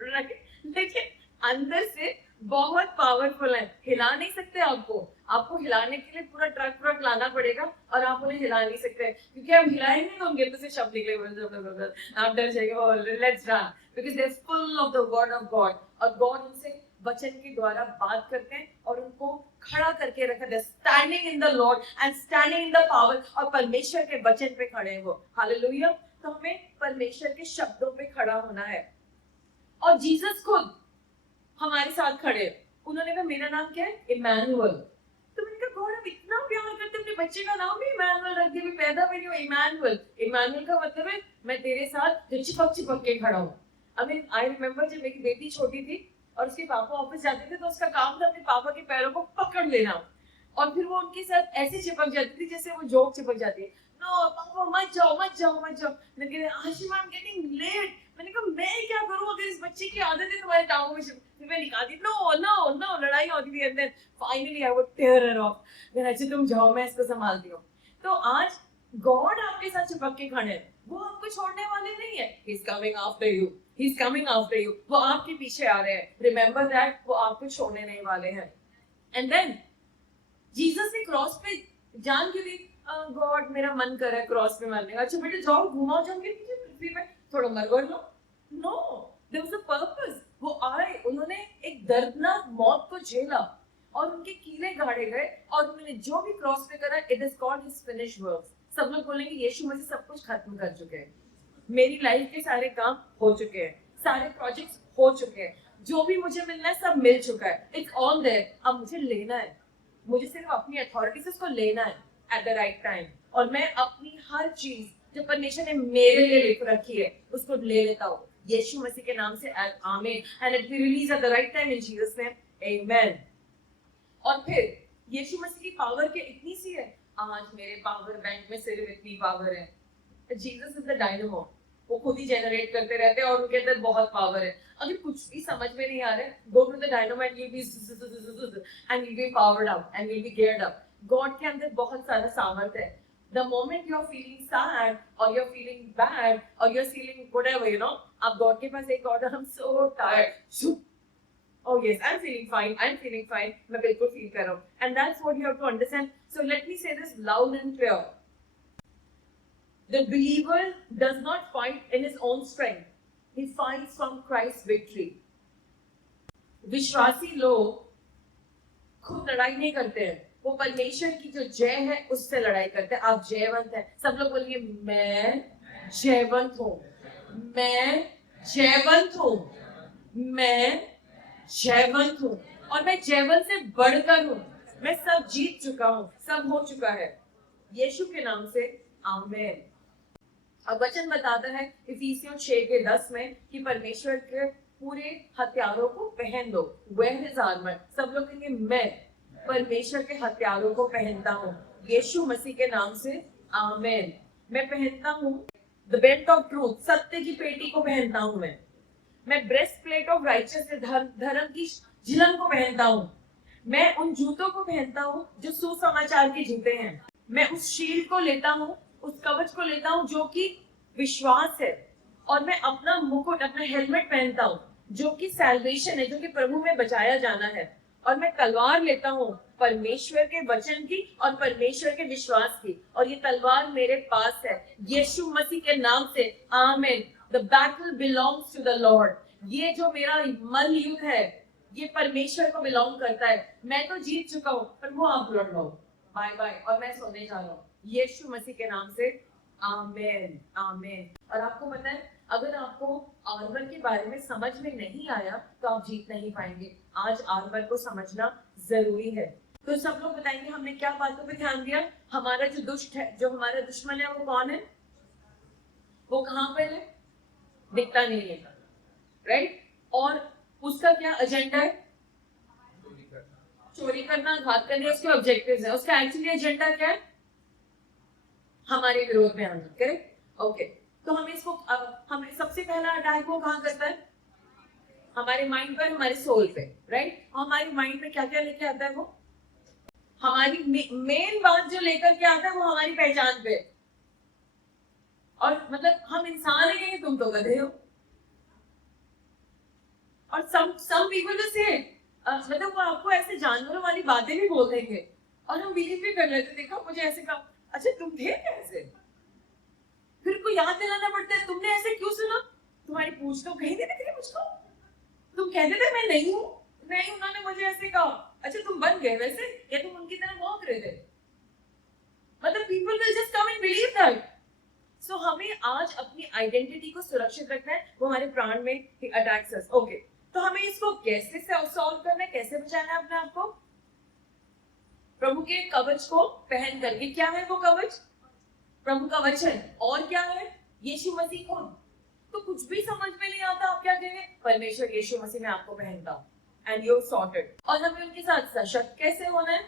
लेकिन अंदर से बहुत पावरफुल है। हिला नहीं सकते आपको हिलाने के लिए पूरा ट्रक लाना पड़ेगा और आप उन्हें हिला नहीं सकते, क्योंकि आप हिलाएंगे तो उनके अंदर से शब्द निकलेंगे, आप डर जाएंगे, let's run, because they are full of the word of God. और गॉड उनसे वचन के द्वारा बात करते हैं और उनको खड़ा करके रखा है, standing in the Lord and standing in the power, और परमेश्वर के वचन पे खड़े हैं वो। हालेलुया। तो हमें परमेश्वर के शब्दों पे खड़ा होना है। और जीसस खुद हमारे साथ खड़े, उन्होंने कहा मेरा नाम क्या है? इमैनुअल। तो मैंने कहा गॉड आप इतना प्यार करते, अपने बच्चे का नाम भी इमैनुअल रख दिया, पैदा भी नहीं हो इमैनुअल। इमैनुअल का मतलब है मैं तेरे साथ जो चिपक के खड़ा हूँ। आई रिमेम्बर जब मेरी बेटी छोटी थी और उसके पापा ऑफिस जाते थे तो उसका काम था अपने पापा के पैरों को पकड़ लेना, और फिर वो उनके साथ ऐसे चिपक जाती थी जैसे वो जोक चिपक जाती है। नो पापा मत जाओ मत जाओ मत जाओ। लेकिन Ashima I am getting late. मैंने कहा मैं क्या करूं अगर इस बच्चे की आदत है तुम्हारे टांगों में फिर मैं निकालती, नो नो नो, लड़ाई होती थी। And then finally I would tear her off. Then अच्छा तुम जाओ मैं इसको संभालती हूँ। तो आज गॉड आपके साथ चिपक के खड़े हैं, वो आपको छोड़ने वाले नहीं है। He is coming after you, he is coming after you, वो आपके पीछे आ रहे हैं। रिमेंबर दैट, वो आपको छोड़ने नहीं वाले हैं। एंड देन जीसस ने क्रॉस पे जान क्यों दी? गॉड मेरा मन कर रहा है क्रॉस पे मरने का। अच्छा बेटे जाओ घुमाओ जाओगे पृथ्वी पे, थोड़ा मरवर लो। No, there was a purpose. वो आए, उन्होंने एक दर्दनाक मौत को झेला और उनके कीले गाड़े गए, और उन्होंने जो भी क्रॉस पे करा, it is called his finished works. सब लोग बोलेंगे यीशु मसीह सब कुछ खत्म कर चुके हैं, मेरी लाइफ के सारे काम हो चुके हैं, सारे प्रोजेक्ट्स हो चुके हैं, जो भी मुझे मिलना है सब मिल चुका है, इट्स ऑल देयर। अब मुझे लेना है, मुझे सिर्फ अपनी अथॉरिटी से उसको लेना है एट द राइट टाइम, और मैं अपनी हर चीज जो परमेश्वर ने मेरे लिए लिख रखी है उसको ले लेता हूँ यीशु मसीह के नाम से। आमीन। And it will release at the right time in Jesus name, amen. और फिर यीशु मसीह की पावर के इतनी सी है, आज मेरे पावर बैंक में सिर्फ इतनी पावर है। जीसस इज द डायनामो, वो खुद ही जनरेट करते रहते हैं और उनके अंदर बहुत पावर है। अगर कुछ भी समझ में नहीं आ रहा है, go to the dynamo and you'll be powered up and you'll be geared up. God के अंदर बहुत सारा सामर्थ्य है। The moment you're feeling sad or you're feeling bad or you're feeling whatever, you know, आप गॉड के पास एक order, I'm so tired. Oh yes, I'm feeling fine. मैं बिल्कुल फील कर रहा हूँ. And that's what you have to understand. So let me say this loud and clear. The believer does not fight in his own strength. He fights from Christ's victory. विश्वासी लोग खुद लड़ाई नहीं करते हैं, वो परमेश्वर की जो जय है उससे लड़ाई करते हैं। आप जयवंत हैं। सब लोग बोलिए मैं जयवंत हूँ, मैं जयवंत हूँ, मैं जयवंत हूँ, और मैं जयवंत से बढ़कर हूँ। मैं सब जीत चुका हूँ, सब हो चुका है यीशु के नाम से। आमीन। अब वचन बताता है इफिसियों 6:10 में कि परमेश्वर के पूरे हथियारों को पहन दो। Wear his armour. सब लोग कहेंगे मैं परमेश्वर के हथियारों को पहनता हूँ यीशु मसीह के नाम से। आमीन। मैं पहनता हूँ द बेल्ट ऑफ ट्रूथ, सत्य की पेटी को पहनता हूँ मैं ब्रेस्ट प्लेट ऑफ राइचियसनेस, धर्म की झिलम को पहनता हूँ। मैं उन जूतों को पहनता हूँ जो सुसमाचार के जूते हैं। मैं उस शील्ड को लेता हूँ, उस कवच को लेता हूँ जो कि विश्वास है, और मैं अपना मुकुट, अपना हेलमेट पहनता हूँ जो कि सैल्वेशन है, जो कि प्रभु में बचाया जाना है। और मैं तलवार लेता हूँ परमेश्वर के वचन की और परमेश्वर के विश्वास की, और ये तलवार मेरे पास है यीशु मसीह के नाम से। आमीन। The battle belongs to the Lord. ये जो मेरा मल युद्ध है ये परमेश्वर को बिलोंग करता है। मैं तो जीत चुका हूँ, पर वो आप लड़ लो। Bye bye. और मैं सोने जा रहा हूँ यीशु मसीह के नाम से। आमीन आमीन। और आपको पता है, अगर आपको आर्मर के बारे में समझ में नहीं आया तो आप जीत नहीं पाएंगे। आज आर्मर को समझना जरूरी है। तो सब लोग बताएंगे हमने क्या बातों पे ध्यान दिया। हमारा जो दुष्ट है, जो हमारा दुश्मन है, वो कौन है? वो कहाँ पे है? दिखता नहीं है, राइट? और उसका क्या एजेंडा है? चोरी करना, घात करना, उसके ऑब्जेक्टिव्स है। उसका एक्चुअली एजेंडा क्या है? हमारे विरोध में आना। करेक्ट? ओके। तो हमें इसको, हमें सबसे पहला अटैक वो कहाँ करता है? हमारे माइंड पर, हमारे सोल पे, राइट? हमारे माइंड में क्या क्या लेके आता है वो? हमारी मेन बात जो लेकर के आता है वो हमारी पहचान पे, और मतलब हम इंसान हैं कि तुम तो गधे हो। और some people will say मतलब वो आपको ऐसे जानवरों वाली बातें भी बोल देंगे और हम बिलीव भी कर लेते। देखा मुझे ऐसे कहा, अच्छा तुम थे कैसे? फिर को याद दिलाना पड़ता है, तुमने ऐसे क्यों सुना? तुम्हारी पूछ तो कहीं नहीं दिख रही मुझको, तुम कहते थे मैं नहीं हूँ, नहीं उन्होंने मुझे ऐसे कहा। अच्छा तुम बन गए वैसे, या तुम उनकी तरह वॉक रहे थे? मतलब people will just come and believe that. So हमें आज अपनी आइडेंटिटी को सुरक्षित रखना है, वो हमारे प्राण में अटैक्स अस। ओके, तो हमें इसको कैसे सॉल्व करना है, कैसे बचाना है अपने आप को? प्रभु के कवच को पहन करके। क्या है वो कवच? प्रभु का वचन। और क्या है? यीशु मसीह खुद। तो कुछ भी समझ में नहीं आता, आप क्या कहेंगे? परमेश्वर यीशु मसीह में आपको पहनता हूं एंड यू सॉर्टेड। और हमें उनके साथ सशक्त कैसे होना है?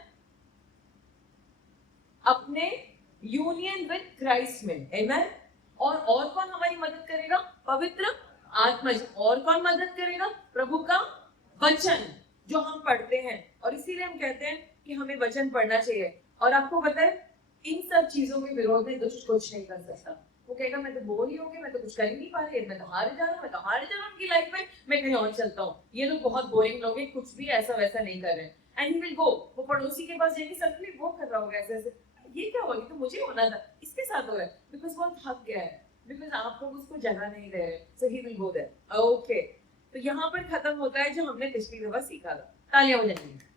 अपने यूनियन विद क्राइस्ट में। आमेन। और कौन हमारी मदद करेगा? पवित्र आत्मा। और कौन मदद करेगा? प्रभु का वचन जो हम पढ़ते हैं। और इसीलिए हम कहते हैं कि हमें वचन पढ़ना चाहिए। और आपको पता है इन सब चीजों के विरोध में दुष्ट कुछ नहीं कर सकता। वो कहेगा मैं तो बोर ही हो गया, मैं तो कुछ कर ही नहीं पा रही, मैं तो हार जा रहा हूँ, मैं तो हार जा रहा हूँ उनकी लाइफ में, मैं कहीं और चलता हूँ, ये लोग बहुत बोरिंग लोग हैं, कुछ भी ऐसा वैसा नहीं कर रहे हैं। एंड ही विल गो, वो पड़ोसी के पास जाएंगे, सडनली वो कर रहा होगा ऐसे ऐसे, ये क्या हो रही, तो मुझे होना था, इसके साथ हो रहा है, बिकॉज वो थक गया है, बिकॉज आप लोग उसको जगह नहीं दे रहे, so he will go there. Okay, तो यहाँ पर खत्म होता है जो हमने पिछली दफा सीखा था। तालियां बजाएंगे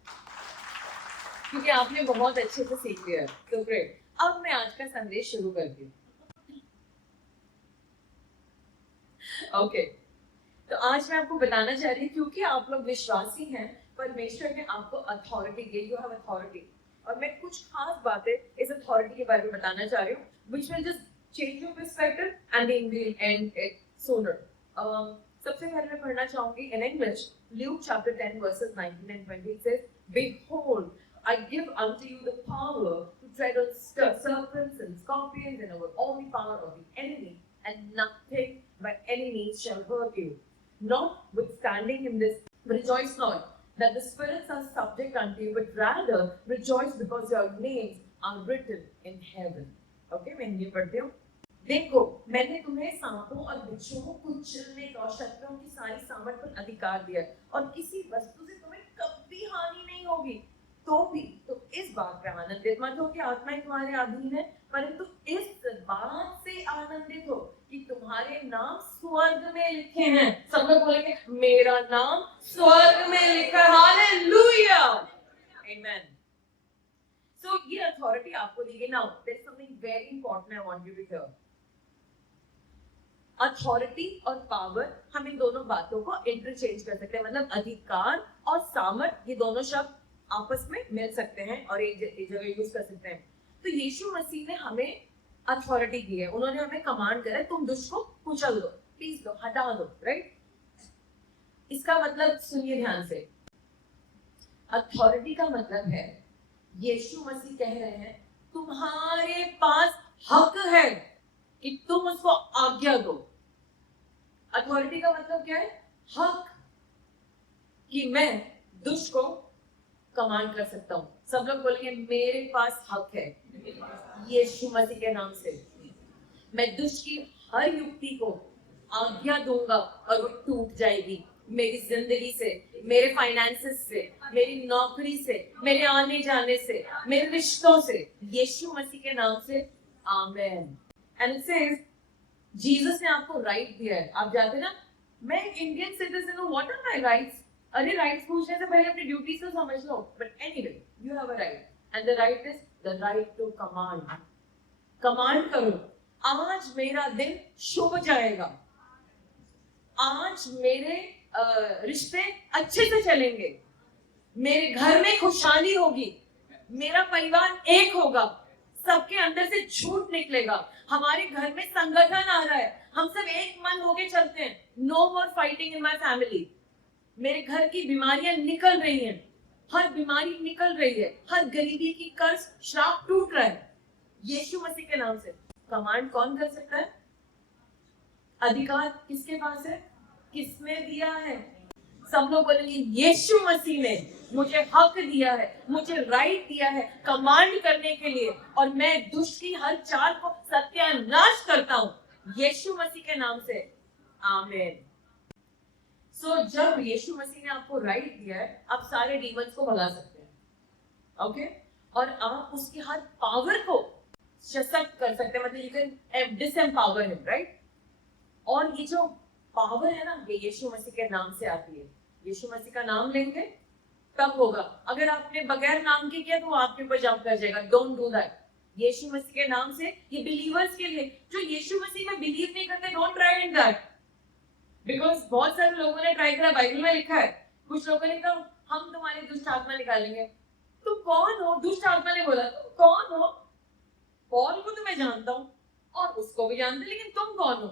क्योंकि आपने बहुत अच्छे से सीख लिया। तो ग्रेट। अब मैं आज का संदेश शुरू करती हूँ। ओके, तो आज मैं आपको बताना चाह रही हूँ, क्योंकि आप लोग विश्वासी हैं, परमेश्वर ने आपको authority the, you have authority. और मैं कुछ खास बातें इस अथॉरिटी के बारे में बताना चाह रही हूँ, which will just change your perspective and then we'll end it sooner. सबसे पहले मैं पढ़ना चाहूंगी in English, Luke chapter 10 verses 19 and 20. It says, "Behold, I give unto you the power to tread on serpents and scorpions and over all the power of the enemy, and nothing by any means shall hurt you. Notwithstanding in this, rejoice not that the spirits are subject unto you, but rather rejoice because your names are written in heaven." Okay, मैं ये पढ़ती हूँ। देखो, मैंने तुम्हें सांपों और बिच्छुओं को कुचलने का और शत्रुओं की सारी सामर्थ पर अधिकार दिया, और किसी वस्तु से तुम्हें कभी हानि नहीं होगी। तो भी तुम इस बात पे आनंदित मत हो कि आत्माएं तुम्हारे अधीन है, परंतु इस बात से आनंदित हो कि तुम्हारे नाम स्वर्ग में लिखे हैं। सब लोग बोलेंगे मेरा नाम स्वर्ग में लिखा है। हालेलुया, आमेन। सो ये अथॉरिटी आपको दी गई। Now there is something very important I want you to hear. Authority और पावर, हम इन दोनों बातों को इंटरचेंज कर सकते हैं, मतलब अधिकार और सामर्थ, ये दोनों शब्द आपस में मिल सकते हैं और एक जगह यूज कर सकते हैं। तो यीशु मसीह ने हमें अथॉरिटी दी है, उन्होंने हमें कमांड करा है, तुम दुष्ट को कुचल दो, पीस दो, हटा दो, राइट? इसका मतलब सुनिए ध्यान से, अथॉरिटी का मतलब है यीशु मसीह कह रहे हैं तुम्हारे पास हक है कि तुम उसको आज्ञा दो। अथॉरिटी का मतलब क्या है? हक, कि मैं दुष्ट को कमांड कर सकता हूं। सब लोग बोलेंगे मेरे पास हक है यीशु मसीह के नाम से, मैं दुष्ट की हर युक्ति को आज्ञा दूंगा और वो टूट जाएगी मेरी जिंदगी से, मेरे फाइनेंसेस से, मेरी नौकरी से, मेरे आने जाने से, मेरे रिश्तों से, यीशु मसीह के नाम से। Amen. And it says Jesus ने आपको राइट दिया है। आप जाते ना, मैं इंडियन सिटीजन हूं, व्हाट आर माय राइट्स? अरे राइट्स पूछने से पहले अपनी ड्यूटीज तो समझ लो। But anyway, you have a right, and the right is the right to command. Command करो, आज मेरा दिन शुभ जाएगा, आज मेरे रिश्ते अच्छे से चलेंगे, मेरे घर में खुशहाली होगी, मेरा परिवार एक होगा, सबके अंदर से झूठ निकलेगा, हमारे घर में संगठन आ रहा है, हम सब एक मन होके चलते हैं, no more fighting in my family, मेरे घर की बीमारियां निकल रही हैं, हर बीमारी निकल रही है, हर गरीबी की कर्ज श्राप टूट रहा है यीशु मसीह के नाम से। कमांड कौन कर सकता है? अधिकार किसके पास है? किसने दिया है? सब लोग बोलेंगे यीशु मसीह ने मुझे हक दिया है, मुझे राइट दिया है कमांड करने के लिए, और मैं दुष्ट की हर चाल को सत्यानाश करता हूं यीशु मसीह के नाम से आमीन। सो जब यीशु मसीह ने आपको राइट दिया है, आप सारे डीमंस को भगा सकते हैं, ओके? और आप उसकी हर पावर को सशक्त कर सकते हैं, मतलब यू कैन डिसएम्पावर हिम, राइट? और ये जो पावर है ना, ये यीशु मसीह के नाम से आती है। यीशु मसीह का नाम लेंगे तब होगा। अगर आपने बगैर नाम के किया तो वो आपके ऊपर जंप कर जाएगा। Don't do that. यीशु मसीह के नाम से, ये बिलीवर्स के लिए, जो यीशु मसीह में बिलीव नहीं करते, don't try in that. Because बहुत सारे लोगों ने ट्राई करा, बाइबल में लिखा है, कुछ लोगों ने कहा हम तुम्हारी दुष्ट आत्मा निकालेंगे। तुम कौन हो? दुष्ट आत्मा ने बोला तुम कौन हो? पॉल को तो मैं जानता हूँ और उसको भी जानते, लेकिन तुम कौन हो?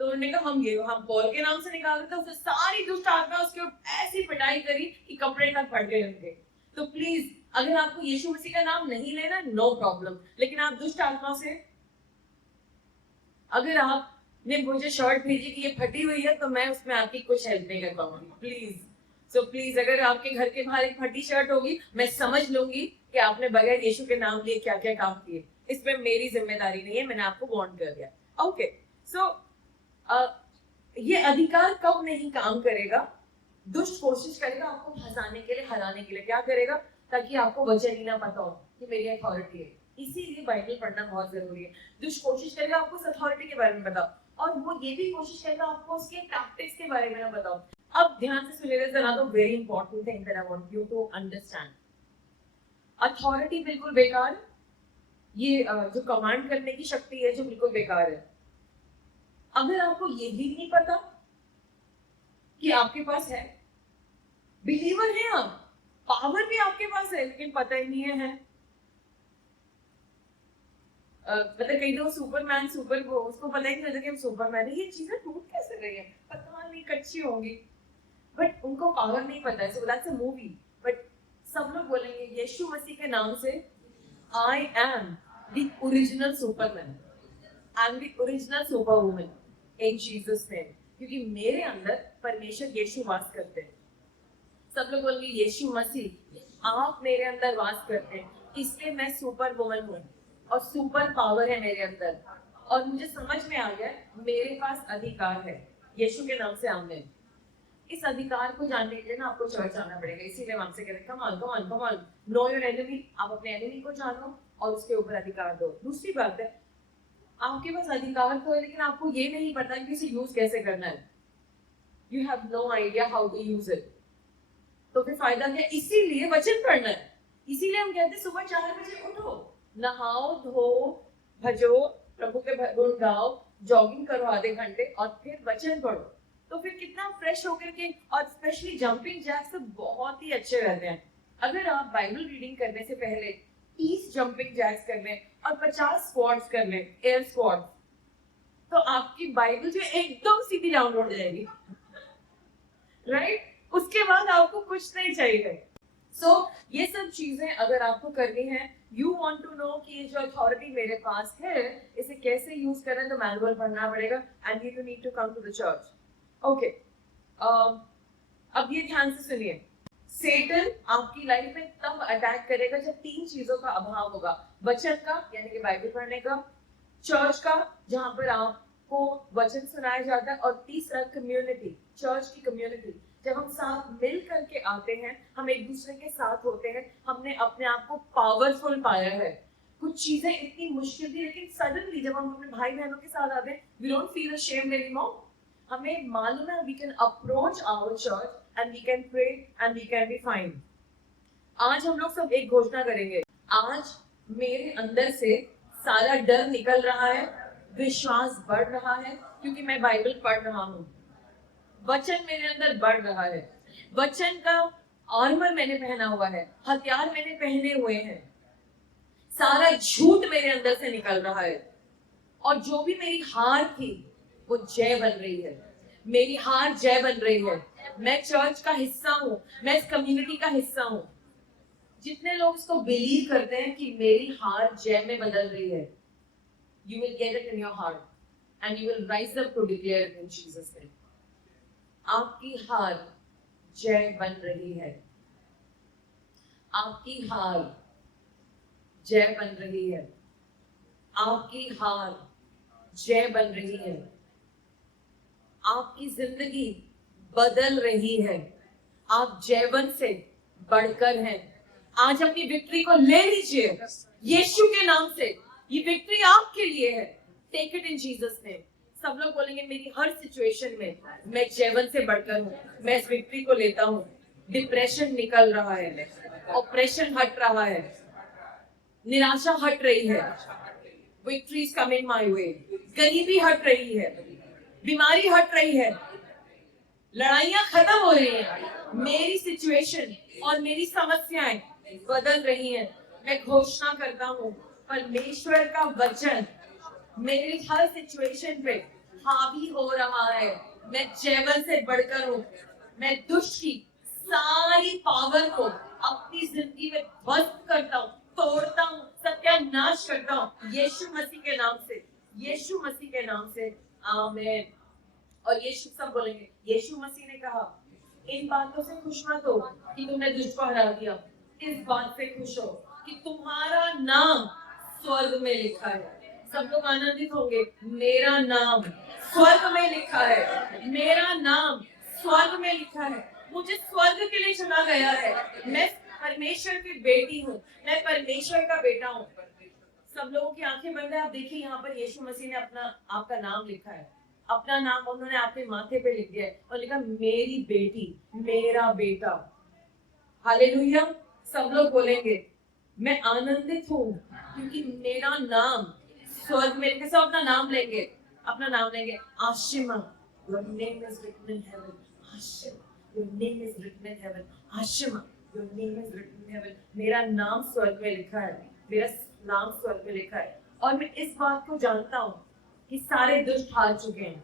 तो उन्होंने कहा हम पॉल के नाम से निकाल देते। उसने सारी दुष्ट आत्मा उसके ऐसी पिटाई करी कि कपड़े तक फट गए उनके। तो प्लीज, अगर आपको यीशु मसीह का नाम नहीं लेना, नो प्रॉब्लम, लेकिन आप दुष्ट आत्मा से, अगर आपने मुझे शर्ट भेजी कि ये फटी हुई है, तो मैं उसमें आपकी कुछ हेल्प नहीं कर पाऊंगी, प्लीज। सो प्लीज, अगर आपके घर के बाहर एक फटी शर्ट होगी, मैं समझ लूंगी कि आपने बगैर यीशु के नाम लिए क्या क्या काम किए। इसमें मेरी जिम्मेदारी नहीं है, मैंने आपको वार्न कर दिया। ओके, सो ये अधिकार कब नहीं काम करेगा? दुष्ट कोशिश करेगा आपको फंसाने के लिए, हराने के लिए। क्या करेगा? ताकि आपको वचन ही ना पता हो कि मेरी अथॉरिटी है। इसीलिए बाइबल पढ़ना बहुत जरूरी है। दुष्ट कोशिश करेगा आपको उस अथॉरिटी के बारे में बताओ, और वो ये भी कोशिश करेगा आपको उसके टैक्टिक्स के बारे में ना बताओ। अब ध्यान से सुनिएगा, जरा तो very important thing that I want you to understand. Authority बिल्कुल बेकार, ये जो कमांड करने की शक्ति है जो बिल्कुल बेकार है। अगर आपको ये भी नहीं पता कि आपके पास है, बिलीवर है आप, पावर भी आपके पास है, लेकिन पता ही नहीं है। मतलब कई लोग सुपरमैन सुपर को उसको पता ही नहीं होता कि हम सुपरमैन है। ये चीजें टूट कैसे रही है पता नहीं, कच्ची होंगी, बट उनको पावर नहीं पता है। So that's a movie. But सब लोग बोलेंगे यीशु मसीह के नाम से, I am the original Superman, I am the original super woman in Jesus name, क्योंकि मेरे अंदर परमेश्वर यीशु वास करते हैं। सब लोग बोलेंगे यीशु मसीह आप मेरे अंदर वास करते हैं, इसलिए मैं सुपर वुमन हूँ और सुपर पावर है मेरे अंदर, और मुझे समझ में आ गया मेरे पास अधिकार है। यीशु के नाम से आमीन। इस अधिकार को जानने के लिए ना आपको चर्च आना पड़ेगा। इसीलिए हम आपसे कहते हैं come on come on come on, know your enemy. आप अपने एनिमी को जानो और उसके ऊपर अधिकार दो। दूसरी बात है, आपके पास अधिकार तो है, लेकिन आपको ये नहीं पता कि इसे यूज कैसे करना है। You have no idea how to use it. तो फिर फायदा क्या? इसीलिए वचन पढ़ना है। इसीलिए हम कहते हैं सुबह 4 बजे उठो, नहाओ धो, भजो, प्रभु के गुण गाओ, जॉगिंग करो आधे घंटे और फिर वचन पढ़ो। तो फिर कितना फ्रेश होकर के, और स्पेशली जंपिंग जैक्स तो बहुत ही अच्छे रहते हैं। अगर आप बाइबल रीडिंग करने से पहले 30 जंपिंग जैक्स कर लें और 50 स्क्वाट्स कर लें, एयर स्क्वाट्स, तो आपकी बाइबल जो एकदम सीधी डाउनलोड हो जाएगी, राइट? उसके बाद आपको कुछ नहीं चाहिए। ये सब चीजें अगर आपको करनी है, यू वांट टू नो कि ये जो अथॉरिटी मेरे पास है इसे कैसे यूज करें, तो मैनुअल पढ़ना पड़ेगा, and you need to come to the church. Okay, अब ये ध्यान से सुनिए। सेटन आपकी लाइफ में तब अटैक करेगा जब 3 चीजों का अभाव होगा। वचन का, यानी कि बाइबल पढ़ने का, चर्च का, जहां पर आपको वचन सुनाया जाता है, और तीसरा कम्युनिटी, चर्च की कम्युनिटी। जब हम साथ मिल करके आते हैं, हम एक दूसरे के साथ होते हैं, हमने अपने आप को पावरफुल पाया है। कुछ चीजें इतनी मुश्किल थी, लेकिन सडनली जब हम अपने भाई बहनों के साथ आते हैं, we don't feel ashamed anymore। हमें मालूम है we can approach our church and we can pray and we can be fine. आज हम लोग सब एक घोषणा करेंगे, आज मेरे अंदर से सारा डर निकल रहा है, विश्वास बढ़ रहा है, क्योंकि मैं बाइबल पढ़ रहा हूँ। वचन मेरे अंदर बढ़ रहा है, वचन का आर्मर मैंने पहना हुआ है, हथियार मैंने पहने हुए हैं, सारा झूठ मेरे अंदर से निकल रहा है, और जो भी मेरी हार थी वो जय बन रही है। मेरी हार जय बन रही है। मैं चर्च का हिस्सा हूँ, मैं इस कम्युनिटी का हिस्सा हूँ। जितने लोग इसको बिलीव करते हैं कि मेरी हार जय में बदल रही है, you will get it in your heart and you will rise up to declare it in Jesus name। आपकी हार जय बन रही है, आपकी हार जय बन रही है, आपकी हार जय बन रही है, आपकी जिंदगी बदल रही है, आप जयवन से बढ़कर हैं। आज अपनी विक्ट्री को ले लीजिए यीशु के नाम से, ये विक्ट्री आपके लिए है। Take it in Jesus name. सब लोग बोलेंगे मेरी हर सिचुएशन में मैं जयवन से बढ़कर हूँ, मैं इस विक्ट्री को लेता हूँ। डिप्रेशन निकल रहा है, ऑपरेशन हट रहा है, निराशा हट रही है, victory is coming my way, गरीबी हट रही है, बीमारी हट रही है, लड़ाइयां खत्म हो रही हैं, मेरी सिचुएशन और मेरी समस्याएं बदल रही हैं। मैं घोषणा करता हूँ परमेश्वर का वचन मेरी हर सिचुएशन पे हावी हो रहा है। मैं जयवन से बढ़कर हूँ, मैं दुष्ट की सारी पावर को अपनी जिंदगी में ध्वस्त करता हूँ, तोड़ता हूँ, सत्यानाश करता हूँ यीशु मसीह के नाम से, यीशु मसीह के नाम से। आमीन। और यीशु सब बोलेंगे, यीशु मसीह ने कहा इन बातों से खुश मत हो कि तुमने दुष्ट को हरा दिया, इस बात से खुश हो कि तुम्हारा नाम स्वर्ग में लिखा है। सब लोग आनंदित होंगे, मेरा नाम स्वर्ग में लिखा है, मेरा नाम स्वर्ग में लिखा है, मुझे स्वर्ग के लिए चुना गया है। मैं परमेश्वर की बेटी हूँ, मैं परमेश्वर का बेटा हूँ। सब लोगों की आंखें बंद है, आप देखिए यहाँ पर यीशु मसीह ने अपना आपका नाम लिखा है, अपना नाम उन्होंने आपके माथे पे लिख दिया है और लिखा मेरी बेटी, मेरा बेटा। हालेलुया। सब लोग बोलेंगे मैं आनंदित हूँ क्योंकि मेरा नाम स्वर्ग में लिखा। सब अपना नाम लेंगे, अपना नाम लेंगे। Ashima, your name is written in heaven. Ashima, your name is written in heaven. Ashima, your name is written in heaven. मेरा नाम स्वर्ग में लिखा है, मेरा नाम स्वर्ग में लिखा है। और मैं इस बात को जानता हूँ कि सारे दुष्ट हार चुके हैं,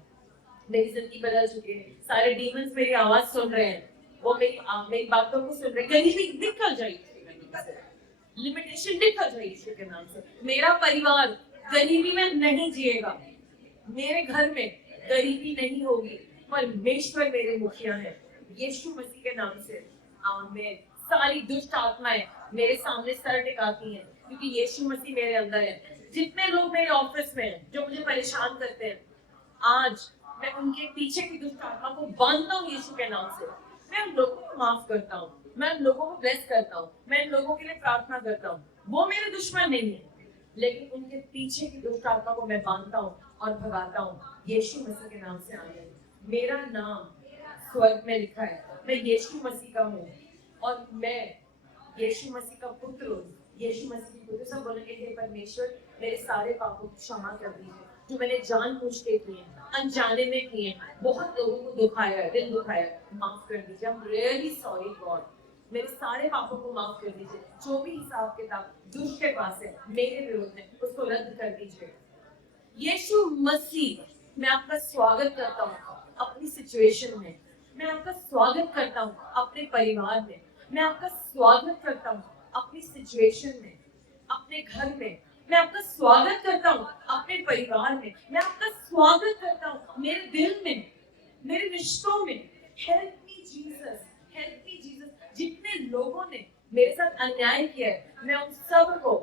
मेरी जिंदगी बदल चुकी है, सारे डीमंस मेरी आवाज सुन रहे हैं, वो मेरी बातों को सुन रहे हैं। गरीबी निकल जाएगी, लिमिटेशन निकल जाएगी यीशु के नाम से। मेरा परिवार गरीबी में नहीं जिएगा, मेरे घर में गरीबी नहीं होगी, परमेश्वर मेरे मुखिया है यीशु मसीह के नाम से। आमीन। सारी दुष्ट आत्माएं मेरे सामने सर टिकाती हैं क्योंकि यीशु मसीह मेरे अंदर है। जितने लोग मेरे ऑफिस में हैं जो मुझे परेशान करते हैं, आज मैं उनके पीछे की दुष्ट आत्मा को बांधता हूँ यीशु के नाम से। मैं उन लोगों को माफ करता हूँ, मैं उन लोगों को ब्लेस करता हूँ, मैं उन लोगों के लिए प्रार्थना करता हूँ। वो मेरे दुश्मन नहीं है, लेकिन उनके पीछे की दुष्ट आत्मा को मैं बांधता हूँ और भगाता हूँ यीशु मसीह के नाम से। आमीन। मेरा नाम स्वर्ग में लिखा है, मैं यीशु मसीह का हूँ और मैं यीशु मसीह का पुत्र हूँ, यीशु मसीह की पुत्र। सब बोलेंगे हे परमेश्वर मेरे सारे पापों को क्षमा कर दीजिए जो मैंने जानबूझ के किए, अनजाने में किए, बहुत लोगों को दुखाया है, दिल दुखाया है, माफ कर दीजिए। I am really sorry God, मेरे सारे पापों को माफ कर दीजिए। जो भी हिसाब किताब दुष्ट के पास है मेरे विरुद्ध में, उसको रद्द कर दीजिए। यीशु मसीह, मैं आपका स्वागत करता हूँ अपनी सिचुएशन में, मैं आपका स्वागत करता हूँ अपने परिवार में, मैं आपका स्वागत करता हूँ अपनी सिचुएशन में, अपने घर में, मैं आपका स्वागत करता हूँ अपने परिवार में, मैं आपका स्वागत करता हूँ मेरे दिल में, मेरे रिश्तों में। Help me Jesus, help me Jesus. जितने लोगों ने मेरे साथ अन्याय किया है, मैं उन सब को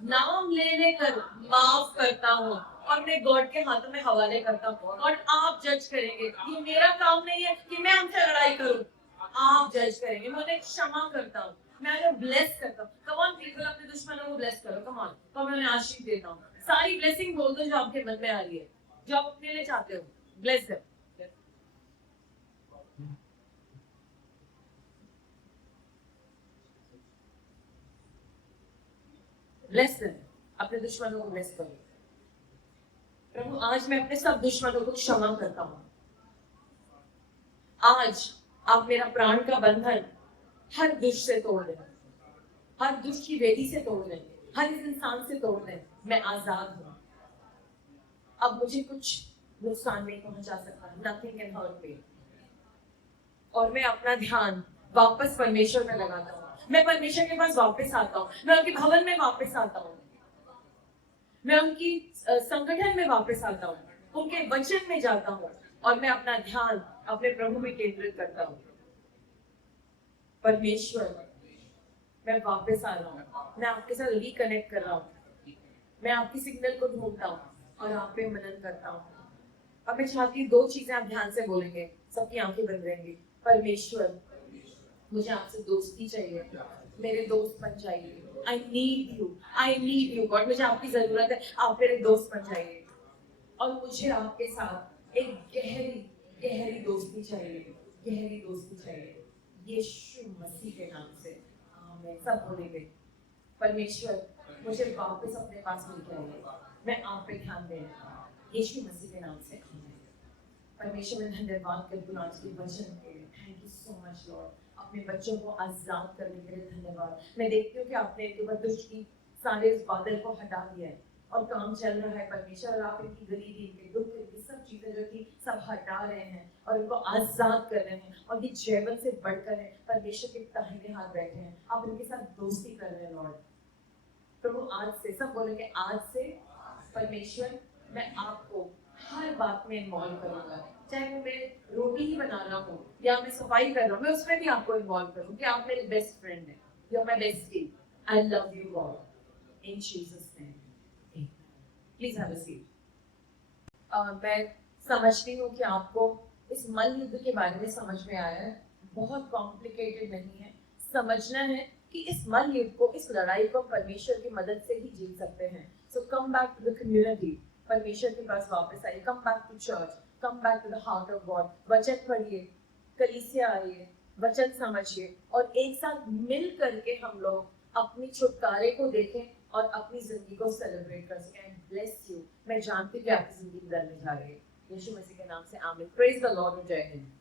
नाम लेने कर माफ करता हूँ और मैं गॉड के हाथों में हवाले करता हूँ। और आप जज करेंगे, ये मेरा काम नहीं है कि मैं उनसे लड़ाई करूँ, आप जज करेंगे। मैं उन्हें क्षमा करता हूँ, मैं उन्हें ब्लेस करता हूँ। कम ऑन पीपल, अपने दुश्मनों को ब्लेस करो, कम ऑन। तो मैं उन्हें आशीष देता हूँ। सारी ब्लेसिंग बोल दो जो आपके मन में आ रही है, जो आप अपने लिए चाहते हो। Bless them. ब्लेस देम, अपने दुश्मनों को ब्लेस करो। प्रभु आज मैं अपने सब दुश्मनों को क्षमा करता हूँ। आज आप मेरा प्राण का बंधन हर दुष्ट से तोड़ दें, हर दुष्ट की वेदी से तोड़ दें, हर इस इंसान से तोड़ दें। मैं आजाद हूँ, अब मुझे कुछ नुकसान नहीं पहुंचा सकता। Nothing can hurt me. और मैं अपना ध्यान वापस परमेश्वर में लगाता हूँ। मैं परमेश्वर के पास वापस आता हूँ, मैं उनके भवन में वापस आता हूँ, मैं उनकी संगठन में वापस आता हूँ, उनके वचन में जाता हूँ और मैं अपना ध्यान अपने प्रभु में केंद्रित करता हूँ। परमेश्वर, मैं वापस आ रहा हूँ, मैं आपके साथ रिकनेक्ट कर रहा हूँ, मैं आपकी सिग्नल को ढूंढता हूँ, और आप पे मनन करता हूँ। अब मैं चाहती हूँ 2 चीजें आप ध्यान से बोलेंगे, सबकी आंखें बंद रहेंगी। परमेश्वर, मुझे आपसे दोस्ती चाहिए, मेरे दोस्त बन जाइए। आई नीड यू गॉड, मुझे आपकी जरूरत है, आप मेरे दोस्त बन जाइए। और मुझे आपके साथ एक गहरी गहरी दोस्ती चाहिए, गहरी दोस्ती चाहिए, यीशु मसीह के नाम से आमीन। सब बोलेंगे परमेश्वर, मुझे वापस अपने पास लेके आइए, मैं आप पे ध्यान दे रहा हूँ, यीशु मसीह के नाम से आमीन। परमेश्वर मैं धन्यवाद करती हूँ आज के वचन के लिए। Thank you so much Lord, अपने बच्चों को आजाद करने के लिए धन्यवाद। मैं देखती हूँ कि आपने इनके ऊपर दुष्ट की सारे उस बादल को हटा दिया है और काम चल रहा है परमेश्वर, और आप इनकी गरीबी, इनके दुख, इनकी सब चीजें जो थी सब हटा रहे हैं और इनको आजाद कर रहे हैं, और ये जीवन से बढ़कर है परमेश्वर के दाहिने हाथ बैठे हैं, आप इनके साथ दोस्ती कर रहे हैं लॉर्ड। प्रभु आज से, सब बोलेंगे आज से परमेश्वर मैं आपको हर बात में इन्वॉल्व करूंगा, चाहे वो मैं रोटी ही बना रहा हूँ या मैं सफाई कर रहा हूँ, मैं उसमें भी आपको इन्वॉल्व करूँ कि आप मेरे बेस्ट फ्रेंड हैं, you are my bestie, I love you God in Jesus name, please have a seat. मैं समझती हूँ कि आपको इस मल युद्ध के बारे में समझ में आया है, बहुत कॉम्प्लिकेटेड नहीं है, समझना है कि इस मल युद्ध को, इस लड़ाई को परमेश्वर की मदद से ही जीत सकते हैं। So come back to the community, परमेश्वर के पास वापस आइए, come back to church, come back to the heart of God, वचन पढ़िए, कलीसिया आइए, वचन समझिए, और एक साथ मिल करके हम लोग अपनी छुटकारे को देखें और अपनी जिंदगी को सेलिब्रेट कर सकें। ब्लेस यू, मैं जानती हूँ कि आपकी जिंदगी बदलने जा रही है, यीशु मसीह के नाम से आमीन। प्रेज द लॉर्ड, जय हिंद।